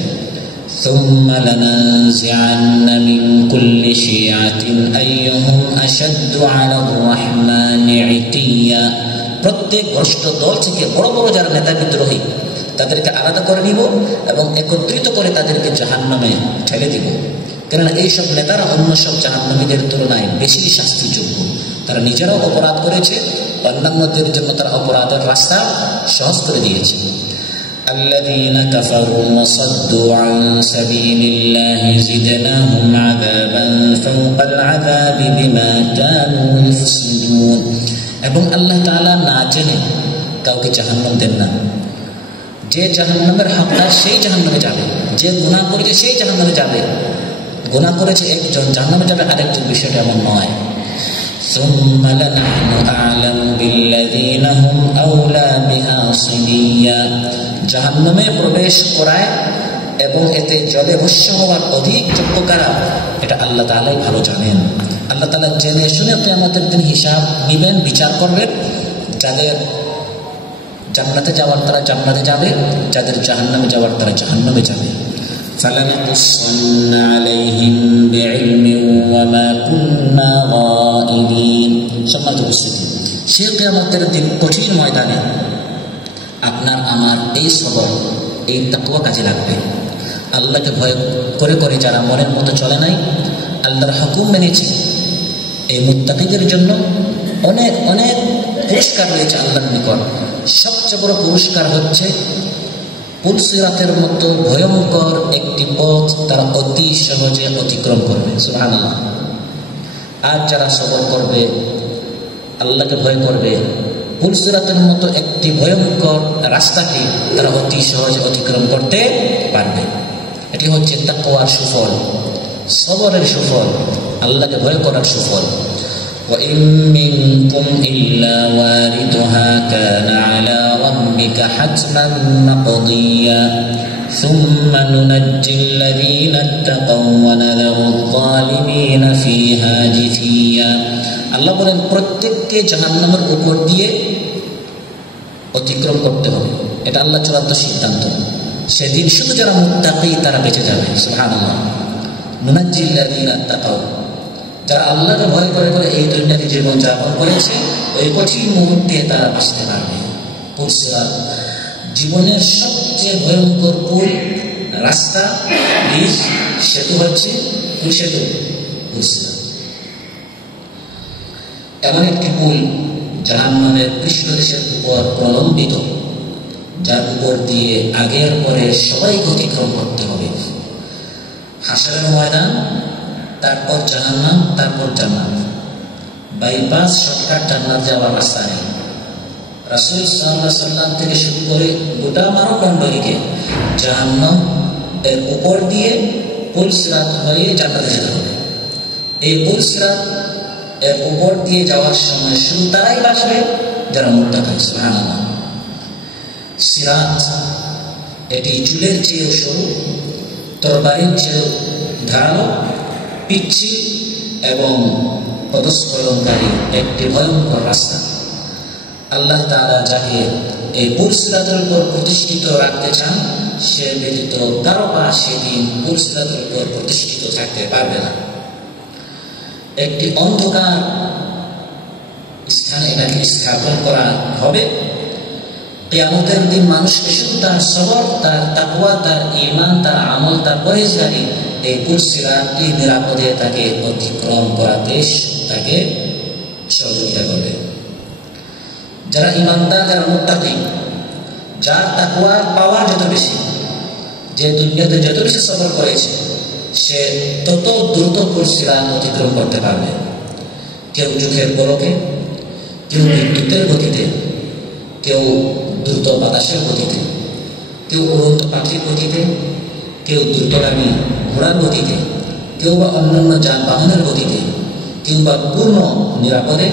ثم لننزعن من كل شيعة أيهم أشد على الرحمن عتيا। প্রত্যেক ভ্রষ্ট দল থেকে বড় বড় যারা নেতা বিদ্রোহী, তাদেরকে আলাদা করে নিব এবং একত্রিত করে তাদেরকে জাহান্নামে ঠেলে দিব। কেননা এইসব নেতারা অন্য সব জাহান্নামীদের তুলনায় বেশি শাস্তিযোগ্য। তারা নিজেরাও অপরাধ করেছে, অন্যান্যদের জন্য তারা অপরাধের রাস্তা সহজ করে দিয়েছে। الذين كفروا وصدوا عن سبيل الله زدناهم عذابا فوق العذاب بما كانوا يفسدون। এবং আল্লাহ তাআলা না জেনে কাউকে জাহান্নাম দেন না। যে জাহান্নামের হকদার সেই জাহান্নামে যাবে, যে গুনাহ করেছে সেই জাহান্নামে যাবে। গুনাহ করেছে একজন, জাহান্নামে যাবে আরেকজন, বিষয়টা এমন নয়। ثم لنحن أعلم بالذين هم أولى بها صليا। জাহান্নামে প্রবেশ করায় এবং এতে জলে ভস্ম হওয়ার অধিক যোগ্য কারা, এটা আল্লাহ তাআলাই ভালো জানেন। আল্লাহ তাআলা জেনে শুনে কিয়ামতের দিন হিসাব নেবেন, বিচার করবেন। যাদের জান্নাতে যাওয়ার তারা জান্নাতে যাবে, যাদের জাহান্নামে যাওয়ার তারা জাহান্নামে যাবে। فلنقصن عليهم بعلم وما كنا غائبين। সম্মানিত উপস্থিতি, সে কিয়ামতের দিন কঠিন ময়দানে আপনার আমার এই সবর, এই তাকওয়া কাজে লাগবে। আল্লাহকে ভয় করে করে যারা মনের মতো চলে নাই, আল্লাহর হুকুম মেনেছে, এই মুত্তাকিদের জন্য অনেক অনেক পুরস্কার রয়েছে আল্লাহর নিকট। সবচেয়ে বড় পুরস্কার হচ্ছে পুলসিরাতের মতো ভয়ঙ্কর একটি পথ তারা অতি সহজে অতিক্রম করবে। সুবহানাল্লাহ। আর যারা সবর করবে, আল্লাহকে ভয় করবে, পুলসিরাতের মতো একটি ভয়ঙ্কর রাস্তাকে তারা অতি সহজে অতিক্রম করতে পারবে। এটি হচ্ছে তাকওয়ার সুফল, সবরের সুফল, আল্লাহকে ভয় করার সুফল। وَإِن مِّنكُمْ إِلَّا وَارِدُهَا كَانَ عَلَى رَبِّكَ حَتْمًا مَّقْضِيًّا ثُمَّ نُنَجِّي الَّذِينَ اتَّقَوْا وَنَذَرُ الظَّالِمِينَ فِيهَا جِثِيًّا। আল্লাহ বলেন প্রত্যেককে জাহান্নামের উপর দিয়ে অতিক্রম করতে হবে। এটা আল্লাহ চূড়ান্ত সিদ্ধান্ত। সেদিন শুধু যারা মুত্তাকি তারা বেঁচে যাবে। সুবহানাল্লাহ। নুনাজ্জিল লাযীনা তাকাউ, যারা আল্লাহকে ভয় করে করে এই দুনিয়াতে জীবন যাপন করেছে, ওই কঠিন মুহূর্তে তারা বাঁচতে পারবে। পুলসিরাত জীবনের সবচেয়ে ভয়ঙ্কর পুল, রাস্তা, ব্রিজ, সেতু হচ্ছে সেতু পুলসিরাত। এমন একটি পুল জাহান্নামের পৃষ্ঠদেশের উপর প্রলম্বিত, যার উপর দিয়ে আগের পরে সবাইকে অতিক্রম করতে হবে। হাসরের ময়দান, তারপর জাহান্নাম, তারপর জান্নাত। বাইপাস শর্টকাট জান্নাত যাওয়ার রাস্তা নেই। রাসূল সাল্লাল্লাহু আলাইহি ওয়াসাল্লাম থেকে শুরু করে গোটা মানবমণ্ডলীকে জাহান্নাম এর উপর দিয়ে পুলসিরাত হয়ে জান্নাতে যেতে হবে। এই পুলসিরাত এর উপর দিয়ে যাওয়ার সময় শুধু তারাই বাঁচবে যারা মুত্তাকি। সুবহানাল্লাহ। সিরাত এটি চুলের চেয়েও সরু, তরবারির চেয়েও ধারালো, পিচ্ছিল এবং পদস্খলনকারী একটি ভয়ঙ্কর রাস্তা। আল্লাহ তাআলা যাকে এই পুলসিরাতের উপর প্রতিষ্ঠিত রাখতে চান, সে ব্যতীত কারো পা সেদিন পুলসিরাতের উপর প্রতিষ্ঠিত থাকতে পারবে না। একটি অন্ধকার স্থানে এটাকে স্থাপন করা হবে। কিয়ামতের দিন মানুষকে শুধু তার সবর, তার তাকওয়া, তার ঈমান, তার আমল, তার পরহেজগারি, এই পুলসিরাতটি নিরাপদে তাকে অতিক্রম করাতে তাকে সহযোগিতা করবে। যারা ঈমানদার, যারা মুত্তাকি, যার তাকওয়ার পাওয়ার যত বেশি, যে দুনিয়াতে যত বেশি সবর করেছে, সে তত দ্রুত পুলসিরাত অতিক্রম করতে পারবে। কেউ চোখের পলকে, কেউ বিদ্যুতের গতিতে, কেউ দ্রুত বাতাসের গতিতে, কেউ উড়ন্ত পাখির গতিতে, কেউ দ্রুতগামী ঘোড়ার গতিতে, কেউ বা অন্যান্য যানবাহনের গতিতে, কেউ বা পূর্ণ নিরাপদে,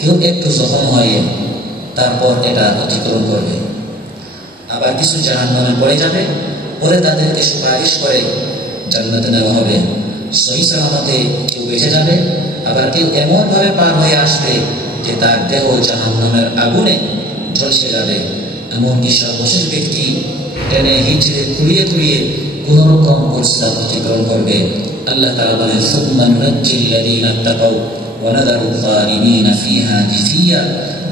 কেউ একটু জখম হয়ে তারপর এটা অতিক্রম করবে। আবার কিছু জাহান্নামে পড়ে যাবে, পরে তাদেরকে সুপারিশ করে জান্নাতে নেওয়া হবে। সহিহ সালামতে কেউ বেঁচে যাবে, আবার কেউ এমনভাবে পার হয়ে আসবে যে তার দেহ জাহান্নামের আগুনে ঝলসে যাবে। এমনকি সর্বশেষ ব্যক্তি টেনে হিঁচড়ে খুঁড়িয়ে খুঁড়িয়ে কোন রকম পুলসিরাত অতিক্রম করবে। আল্লাহ তাআলা বলেন, সুম্মা নুনাজ্জিল লাযীনা তাকাউ ওয়া নাযারু যালিমিনা ফিহা জিসিয়া।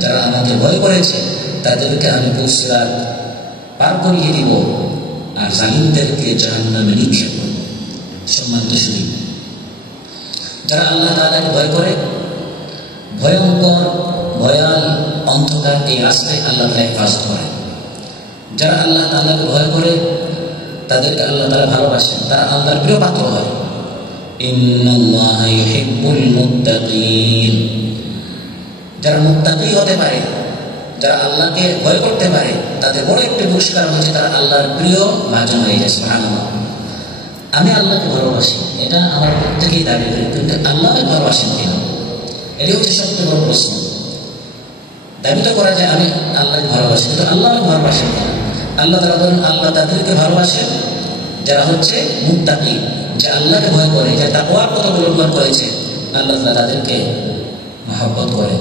যারা আমাকে ভয় করেছে তাদেরকে আমি পুলসিরাত পার করিয়ে দিব, আর জালিমদেরকে জাহান্নামে নিক্ষেপ করব। সম্মানিত শুনি, যারা আল্লাহ তাআলাকে ভয় করে, ভয়ঙ্কর ভয়াল অন্ধকার এই রাস্তায় আল্লাহ তাআলা হেফাজত করে। যারা আল্লাহ তাআলাকে ভয় করে তাদেরকে আল্লাহ তাআলা ভালোবাসেন, তারা আল্লাহর প্রিয় পাত্র হয়। ইন্নাল্লাহা ইউহিব্বুল মুত্তাকিন। যারা মুত্তাকি হতে পারে, যারা আল্লাহকে ভয় করতে পারে, তাদের বড় একটি পুরস্কার হচ্ছে তারা আল্লাহর প্রিয় ভাজন হয়ে যায়। সুবহানাল্লাহ। আমি আল্লাহকে ভালোবাসি, এটা আমার প্রত্যেকেই দাবি করি, কিন্তু আল্লাহকে ভালোবাসেন কিনা, এটি হচ্ছে সবচেয়ে বড় প্রশ্ন। দাবি তো করা যায় আমি আল্লাহকে ভালোবাসি, কিন্তু আল্লাহকে ভালোবাসেন কিনা। আল্লাহ তাআলা বলেন, আল্লাহ তাদেরকে ভালোবাসেন যারা হচ্ছে মুত্তাকি, যে আল্লাহকে ভয় করে, যে তাকওয়ার পথ অবলম্বন করেছে, আল্লাহ তাআলা তাদেরকে মহব্বত করে।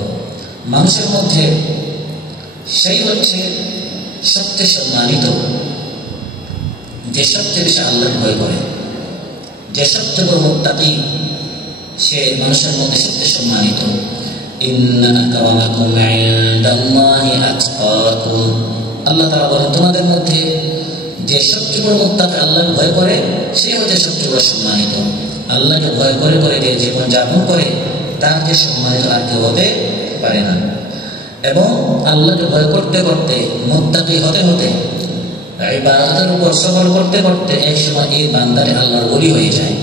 মানুষের মধ্যে সেই হচ্ছে সবচেয়ে সম্মানিত, যে সবচেয়ে বেশি আল্লাহকে ভয় করে, যে সবচেয়ে বড় মুত্তাকি, সে মানুষের মধ্যে সবচেয়ে সম্মানিত। ইন্না আকরামাকুম ইনদাল্লাহি আতকাকুম। আল্লাহ তাআলা বলেন, তোমাদের মধ্যে যে সবচেয়ে বড় মুত্তাকি, আল্লাহকে ভয় করে, সে হচ্ছে সবচেয়ে বড় সম্মানিত। আল্লাহকে ভয় করে করে যে জীবন যাপন করে, তার যে সম্মানিত আর কেউ হতে পারে না। এবং আল্লাহকে ভয় করতে করতে, মুত্তাকি হতে হতে ইবাদতের উপর সবর করতে করতে এক সময় এই বান্দারে আল্লাহর ওলি হয়ে যায়।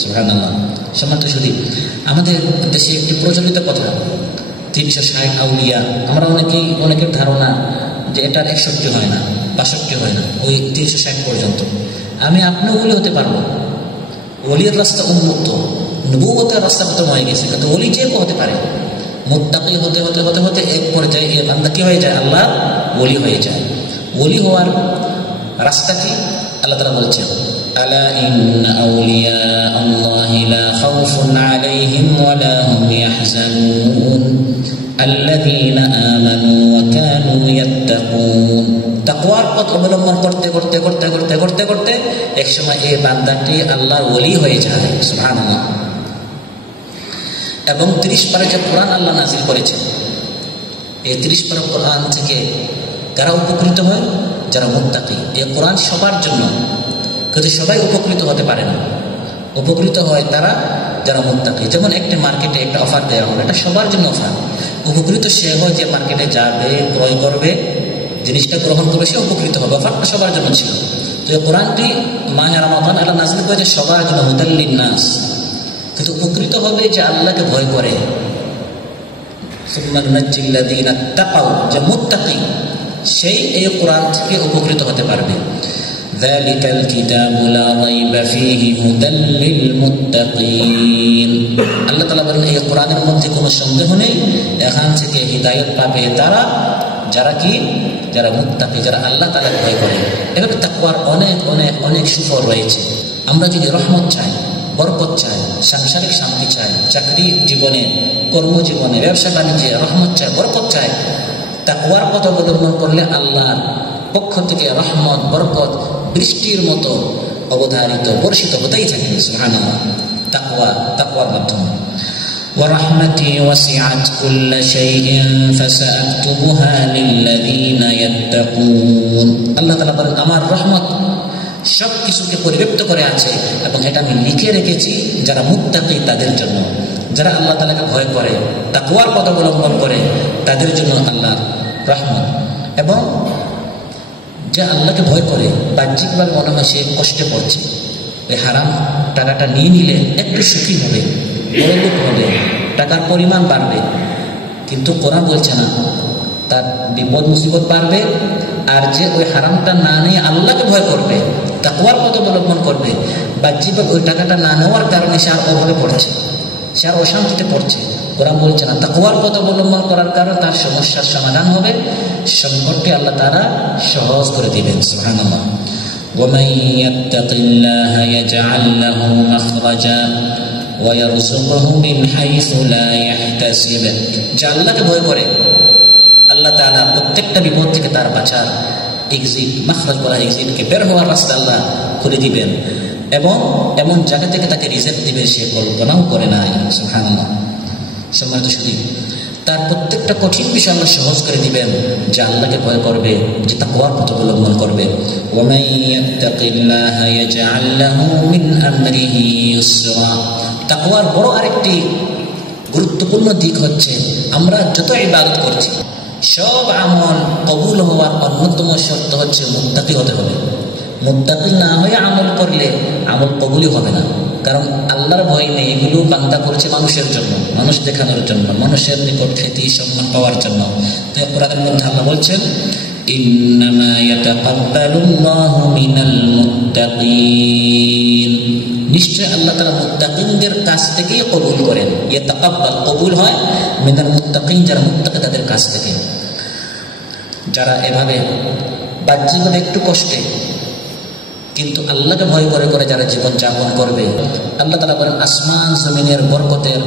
সুবহানাল্লাহ। সম্মানিত শুধু আমাদের দেশে একটি প্রচলিত কথা 360 আউলিয়া, আমরা অনেকের ধারণা যে এটার 61 হয় না, 62 হয় না, ওই 360 পর্যন্ত। আমি আপনিও ওলি হতে পারবো, ওলির রাস্তা উন্মুক্ত, নবুয়তের রাস্তা খতম হয়ে গেছে, কিন্তু ওলি যে হতে পারে। মুত্তাকি হতে হতে হতে হতে এক পর্যায়ে এই বান্দা কি হয়ে যায়? আল্লাহ ওলি হয়ে যায়। ওলি হওয়ার রাস্তা কি? আল্লাহ তাআলা বলছেন, আলা ইন্না আউলিয়া আল্লাহি লা খাউফুন আলাইহিম ওয়া লা হুম ইয়াহজানুন আল্লাযীনা আমানু ওয়া কানু ইয়াত্তাকুন। তাকওয়ার পথ অবলম্বন করতে করতে করতে করতে করতে করতে এক সময় এই বান্দাটি আল্লাহর ওলি হয়ে যায়। সুবহানাল্লাহ। এবং 30 পারা যে কোরআন আল্লাহ নাযিল করেছেন, এই 30 পারা কোরআন থেকে কারা উপকৃত হয়? যারা মুত্তাকি। এই কোরআন সবার জন্য, কিন্তু সবাই উপকৃত হতে পারে না। উপকৃত হয় তারা যারা মুত্তাকি। যেমন একটি মার্কেটে একটা অফার দেওয়া হবে, এটা সবার জন্য অফার। উপকৃত সে হয় যে মার্কেটে যাবে, ক্রয় করবে, জিনিসটা গ্রহণ করবে, সে উপকৃত হবে। অফারটা সবার জন্য ছিল। তো এই কোরআনটি মাহে রমাদান আল্লাহ নাযিল করেছে সবার জন্য, হুদাল লিন-নাস। কিন্তু উপকৃত হবে যে আল্লাহকে ভয় করে। সুম্মা নুনাজ্জিল্লাযীনা তাকাউ, যে মুত্তাকি, সেই এই কোরআন থেকে উপকৃত হতে পারবে। যালিকাল কিতাবু লা রাইবা ফীহি হুদাল লিল মুত্তাকিন। আল্লাহ তাআলা বলেন এই কোরআনের মধ্যে কোনো সন্দেহ নেই, এখান থেকে হিদায়াত পাবে তারা যারা মুত্তাকি, যারা আল্লাহ তাআলাকে ভয় করে। এভাবে তাকওয়ার অনেক অনেক অনেক সুফল রয়েছে। আমরা যদি রহমত চাই, বরকত চাই, সাংসারিক শান্তি চাই, চাকরি জীবনে, কর্মজীবনে, ব্যবসা বাণিজ্যে রহমত চাই, বরকত চাই, তাকওয়ার পথ অবলম্বন করলে আল্লাহর পক্ষ থেকে রহমত, বরকত বৃষ্টির মতো অবধারিত, বর্ষিত হতেই থাকে। সুবহানাল্লাহ। তাকওয়ার মাধ্যমে। ورحمتي وسعت كل شيء فسأكتبها للذين يتقون। আল্লাহ তাআলা বলেন আমার রহমত সব কিছুকে পরিব্যাপ্ত করে আছে এবং এটা আমি লিখে রেখেছি যারা মুত্তাকি তাদের জন্য, যারা আল্লাহ তাআলাকে ভয় করে, তাকওয়ার পথ অবলম্বন করে, তাদের জন্য আল্লাহর রহমত। এবং যে আল্লাহকে ভয় করে, বাহ্যিকভাবে মনে হয় সে কষ্টে পড়ছে, ওই হারাম টাকাটা নিয়ে নিলে একটু সুখী হবে, বড়লোক হবে, টাকার পরিমাণ বাড়বে, কিন্তু কোরআন বলছে না, তার বিপদ মুসিবত বাড়বে। আর যে ওই হারামটা না নিয়ে আল্লাহকে ভয় করবে, তাকওয়ার পথ অবলম্বন করবে, বাহ্যিকভাবে ওই টাকাটা না নেওয়ার কারণে সে আর অভাবে পড়ছে, সে আর অশান্তিতে পড়ছে। কোরআন বলছে না, তাকওয়ার পথ অবলম্বন করার কারণে তার সমস্যার সমাধান হবে, সংকটটি আল্লাহ তাআলা সহজ করে দিবেন। সুবহানাল্লাহ। ومن يتق الله يجعل له مخرجا ويرزقه من حيث لا يحتسب। যে আল্লাহকে ভয় করে, আল্লাহ তাআলা প্রত্যেকটা বিপদ থেকে তার বাঁচার এক্সিট, মাখরাজ বলা এক্সিটকে, বের হওয়ার রাস্তা আল্লাহ খুলে দিবেন এবং এমন জায়গা থেকে তাকে রিজিক দিবে সে কল্পনাও করে নাই। সুবহানাল্লাহ। সম্মানিত শুধু তার প্রত্যেকটা কঠিন বিষয় আল্লাহ সহজ করে দিবেন যে আল্লাহকে ভয় করবে, যে তাকওয়ার পথ অবলম্বন করবে। ওয়ামান ইয়াত্তাকিল্লাহা ইয়াজআল লাহু মিন আমরিহি ইউসরা। তাকওয়ার বড় আরেকটি গুরুত্বপূর্ণ দিক হচ্ছে, আমরা যত ইবাদত করছি সব আমল কবুল হওয়ার অন্যতম শর্ত হচ্ছে মুত্তাকি হতে হবে। মুত্তাকি না হয়ে আমল করলে আমল কবুলই হবে না। কারণ আল্লাহর ভয় নেই, এগুলো বান্দা করছে মানুষের জন্য, মানুষ দেখানোর জন্য, মানুষের নিকট খ্যাতি সম্মান পাওয়ার জন্য। তাই কোরআনের মধ্যে আল্লাহ বলছেন, ইন্নামা ইয়াতাকাব্বালুল্লাহু মিনাল মুত্তাকিন। নিশ্চয় আল্লাহ তাআলা মুত্তাকিনদের কাছ থেকেই কবুল করেন। ইয়াতাকাব্বাল, কবুল হয়, মিনাল মুত্তাকিন, যারা মুত্তাকি তাদের কাছ থেকে। যারা এভাবে বাহ্যিকভাবে একটু কষ্টে কিন্তু আল্লাহকে ভয় করে করে যারা জীবন যাপন করবে, আল্লাহ তাআলা বলেন আসমান জমিনের বরকতের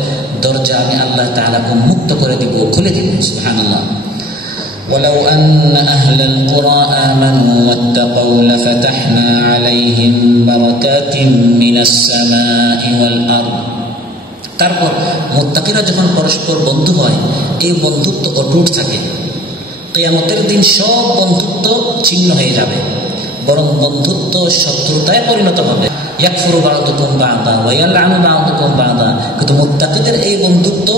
দরজা আমি আল্লাহ তাআলা উন্মুক্ত করে দিব, খুলে দিব। সুবহানাল্লাহ। ولو أن أهل القرى آمنوا واتقوا لفتحنا عليهم بركات من السماء والأرض। তারপর মুত্তাকিরা যখন পরস্পর বন্ধু হয়, এই বন্ধুত্ব অটুট থাকে। কিয়ামতের দিন সব বন্ধুত্ব ছিন্ন হয়ে যাবে, বরং বন্ধুত্ব শত্রুতায় পরিণত হবে। ইয়াকফুরু বা'দুকুম বা'দা ওয়া ইয়ালআনু বা'দুকুম বা'দা। কিন্তু মুত্তাকিদের এই বন্ধুত্ব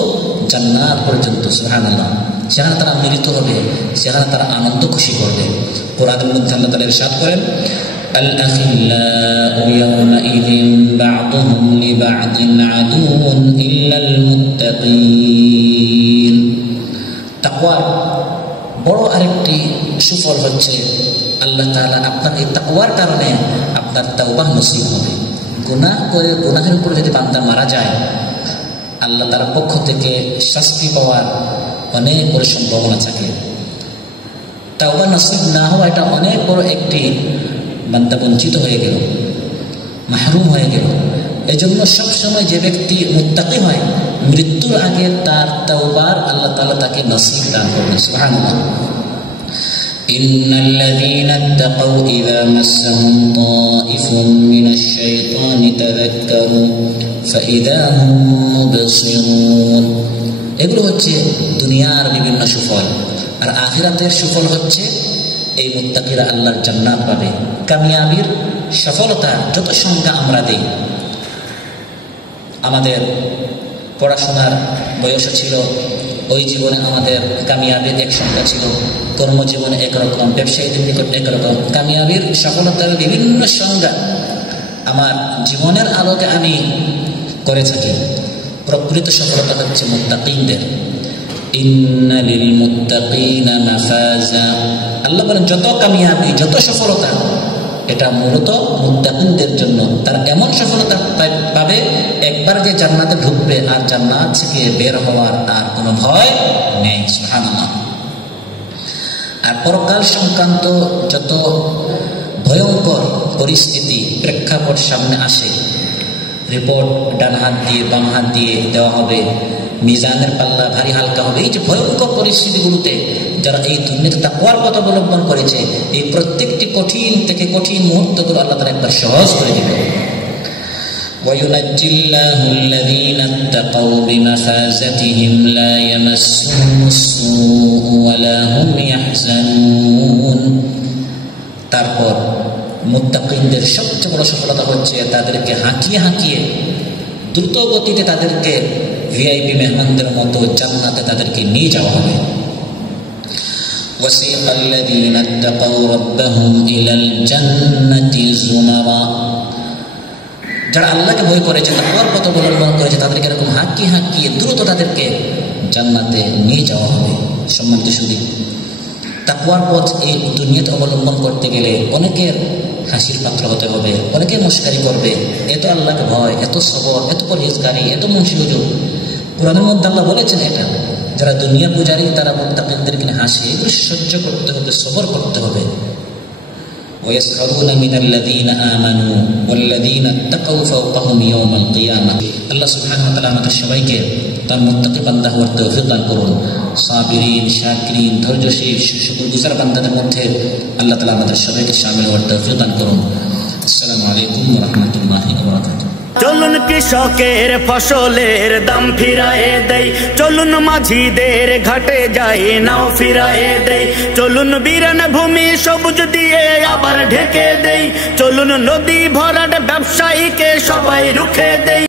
জান্নাত পর্যন্ত। সুবহানাল্লাহ। সেখানে তারা মিলিত হবে, সেখানে তারা আনন্দ খুশি করবে। কোরআনের মধ্যে আল্লাহ তাআলা ইরশাদ করেন, الأخلاء يومئذ بعضهم لبعض عدو إلا المتقين। তাকওয়ার বড় আরেকটি সুফল হচ্ছে আল্লাহ তাআলা আপনার এই তাকওয়ার কারণে আপনার তাওবা নসিব হবে। গুনাহ করে গুনাহের উপর যদি বান্দা মারা যায়, আল্লাহ তাআলার পক্ষ থেকে শাস্তি পাওয়ার অনেক বড় সম্ভাবনা থাকে। তাওবা নসিব না হওয়া এটা অনেক বড় একটি বান্দা বঞ্চিত হয়ে গেল, মাহরুম হয়ে গেল। এজন্য সবসময় যে ব্যক্তি মুত্তাকি হয়, মৃত্যুর আগে তার তাওবার আল্লাহ তাআলা তাকে নসিব দান করবেন। সুবহানাল্লাহ। ইন্নাল্লাযীনা ইত্তাকাউ ইযা মাসসাহুম তাঈফুম মিনাশ শাইতানি তাযাক্কারু ফাইযা হুম মুবসিরুন। এগুলো হচ্ছে দুনিয়ার বিভিন্ন সুফল। আর আখিরাতের সুফল হচ্ছে এই মুত্তাকিরা আল্লাহর জান্নাত পাবে। কামিয়াবির সফলতা যত সংখ্যা আমরা দেই, আমাদের পড়াশোনার বয়স ছিল, ওই জীবনে আমাদের কামিয়াবির এক সংখ্যা ছিল, কর্মজীবনে একরকম, ব্যবসায়ীদের নিকট একরকম। কামিয়াবির সফলতার বিভিন্ন সংজ্ঞা আমার জীবনের আলোকে আমি করে থাকি। প্রকৃত সফলতা হচ্ছে মুত্তাকিনদের। ইন্না লিল মুত্তাকিনা মাফাজা। আল্লাহ বলেন যত কামিয়াবি, যত সফলতা, এটা মূলত মুত্তাকিনদের জন্য। তারা এমন সফলতা পাবে, একবার যে জান্নাতে ঢুকবে আর জান্নাত থেকে বের হওয়ার আর কোনো ভয় নেই। সুবহানাল্লাহ। আর পরকাল সংক্রান্ত যত ভয়ঙ্কর পরিস্থিতি প্রেক্ষাপট সামনে আসে, রিপোর্ট ডান হাত দিয়ে বাম হাত দিয়ে দেওয়া হবে, মিজানের পাল্লা ভারী হালকা হবে, এই যে ভয়ঙ্কর পরিস্থিতিগুলোতে যারা এই দুনিয়াতে তাকওয়ার পথ অবলম্বন করেছে, এই প্রত্যেকটি কঠিন থেকে কঠিন মুহূর্তগুলো আল্লাহ তাআলা একবার সহজ করে দিবে। وَيُنَجِّي اللَّهُ الَّذِينَ اتَّقَوْا بِمَفَازَتِهِمْ لَا يَمَسُّهُمُ السُّوءُ وَلَا هُمْ يَحْزَنُونَ। তারপর মুত্তাকিনদের সবচেয়ে বড় সফলতা হচ্ছে তাদেরকে হাঁকিয়ে হাঁকিয়ে দ্রুত গতিতে তাদেরকে ভিআইপি মেহমানদের মতো জান্নাতে তাদেরকে নিয়ে যাওয়া হবে। وَسِيقَ الَّذِينَ اتَّقَوْا رَبَّهُمْ إِلَى الْجَنَّةِ زُمَرًا। যারা আল্লাহকে ভয় করেছে, তাকওয়ার পথ অবলম্বন করেছে, তাদেরকে এরকম হাঁকিয়ে হাঁকিয়ে দ্রুত তাদেরকে জান্নাতে নিয়ে যাওয়া হবে। সম্মানিত সুধী, তাকওয়ার পথ এই দুনিয়াতে অবলম্বন করতে গেলে অনেকের হাসির পাত্র হতে হবে, অনেকে মস্কারি করবে। এত আল্লাহকে ভয়, এত সবর, এত পরহেজগারি, এত মুন্সি হুজুর। কোরআনের মধ্যে আল্লাহ বলেছেন এটা যারা দুনিয়া পূজারী, তারা মুত্তাকিনদেরকে হাসে, এগুলো সহ্য করতে হবে, সবর করতে হবে। وَيَسْخَرُونَ مِنَ الَّذِينَ آمَنُوا وَالَّذِينَ اتَّقَوْا فَوْقَهُمْ يَوْمَ الْقِيَامَةِ। আল্লাহ সুবহানাহু ওয়া তাআলা আমাদের সবাইকে তার মুত্তাকি বান্দা হওয়ার তৌফিক দান করুন। সাবিরিন, শাকিরিন, ধৈর্যশীল, শুকরগুজার বান্দাদের মধ্যে আল্লাহ তাআলা আমাদের সবাইকে শামিল হওয়ার তৌফিক দান করুন। আসসালামু আলাইকুম ওয়া রাহমাতুল্লাহি ওয়া বারাকাতুহু। চলুন কৃষকের ফসলের দাম ফিরায়ে দেই, চলুন মাঝিদের ঘাটে যাই নাও ফিরায়ে দেই, চলুন বিরান ভূমি সবুজ দিয়ে আবার ঢেকে দেই, চলুন নদী ভরাট ব্যবসায়ীকে সবাই রুখে দেই।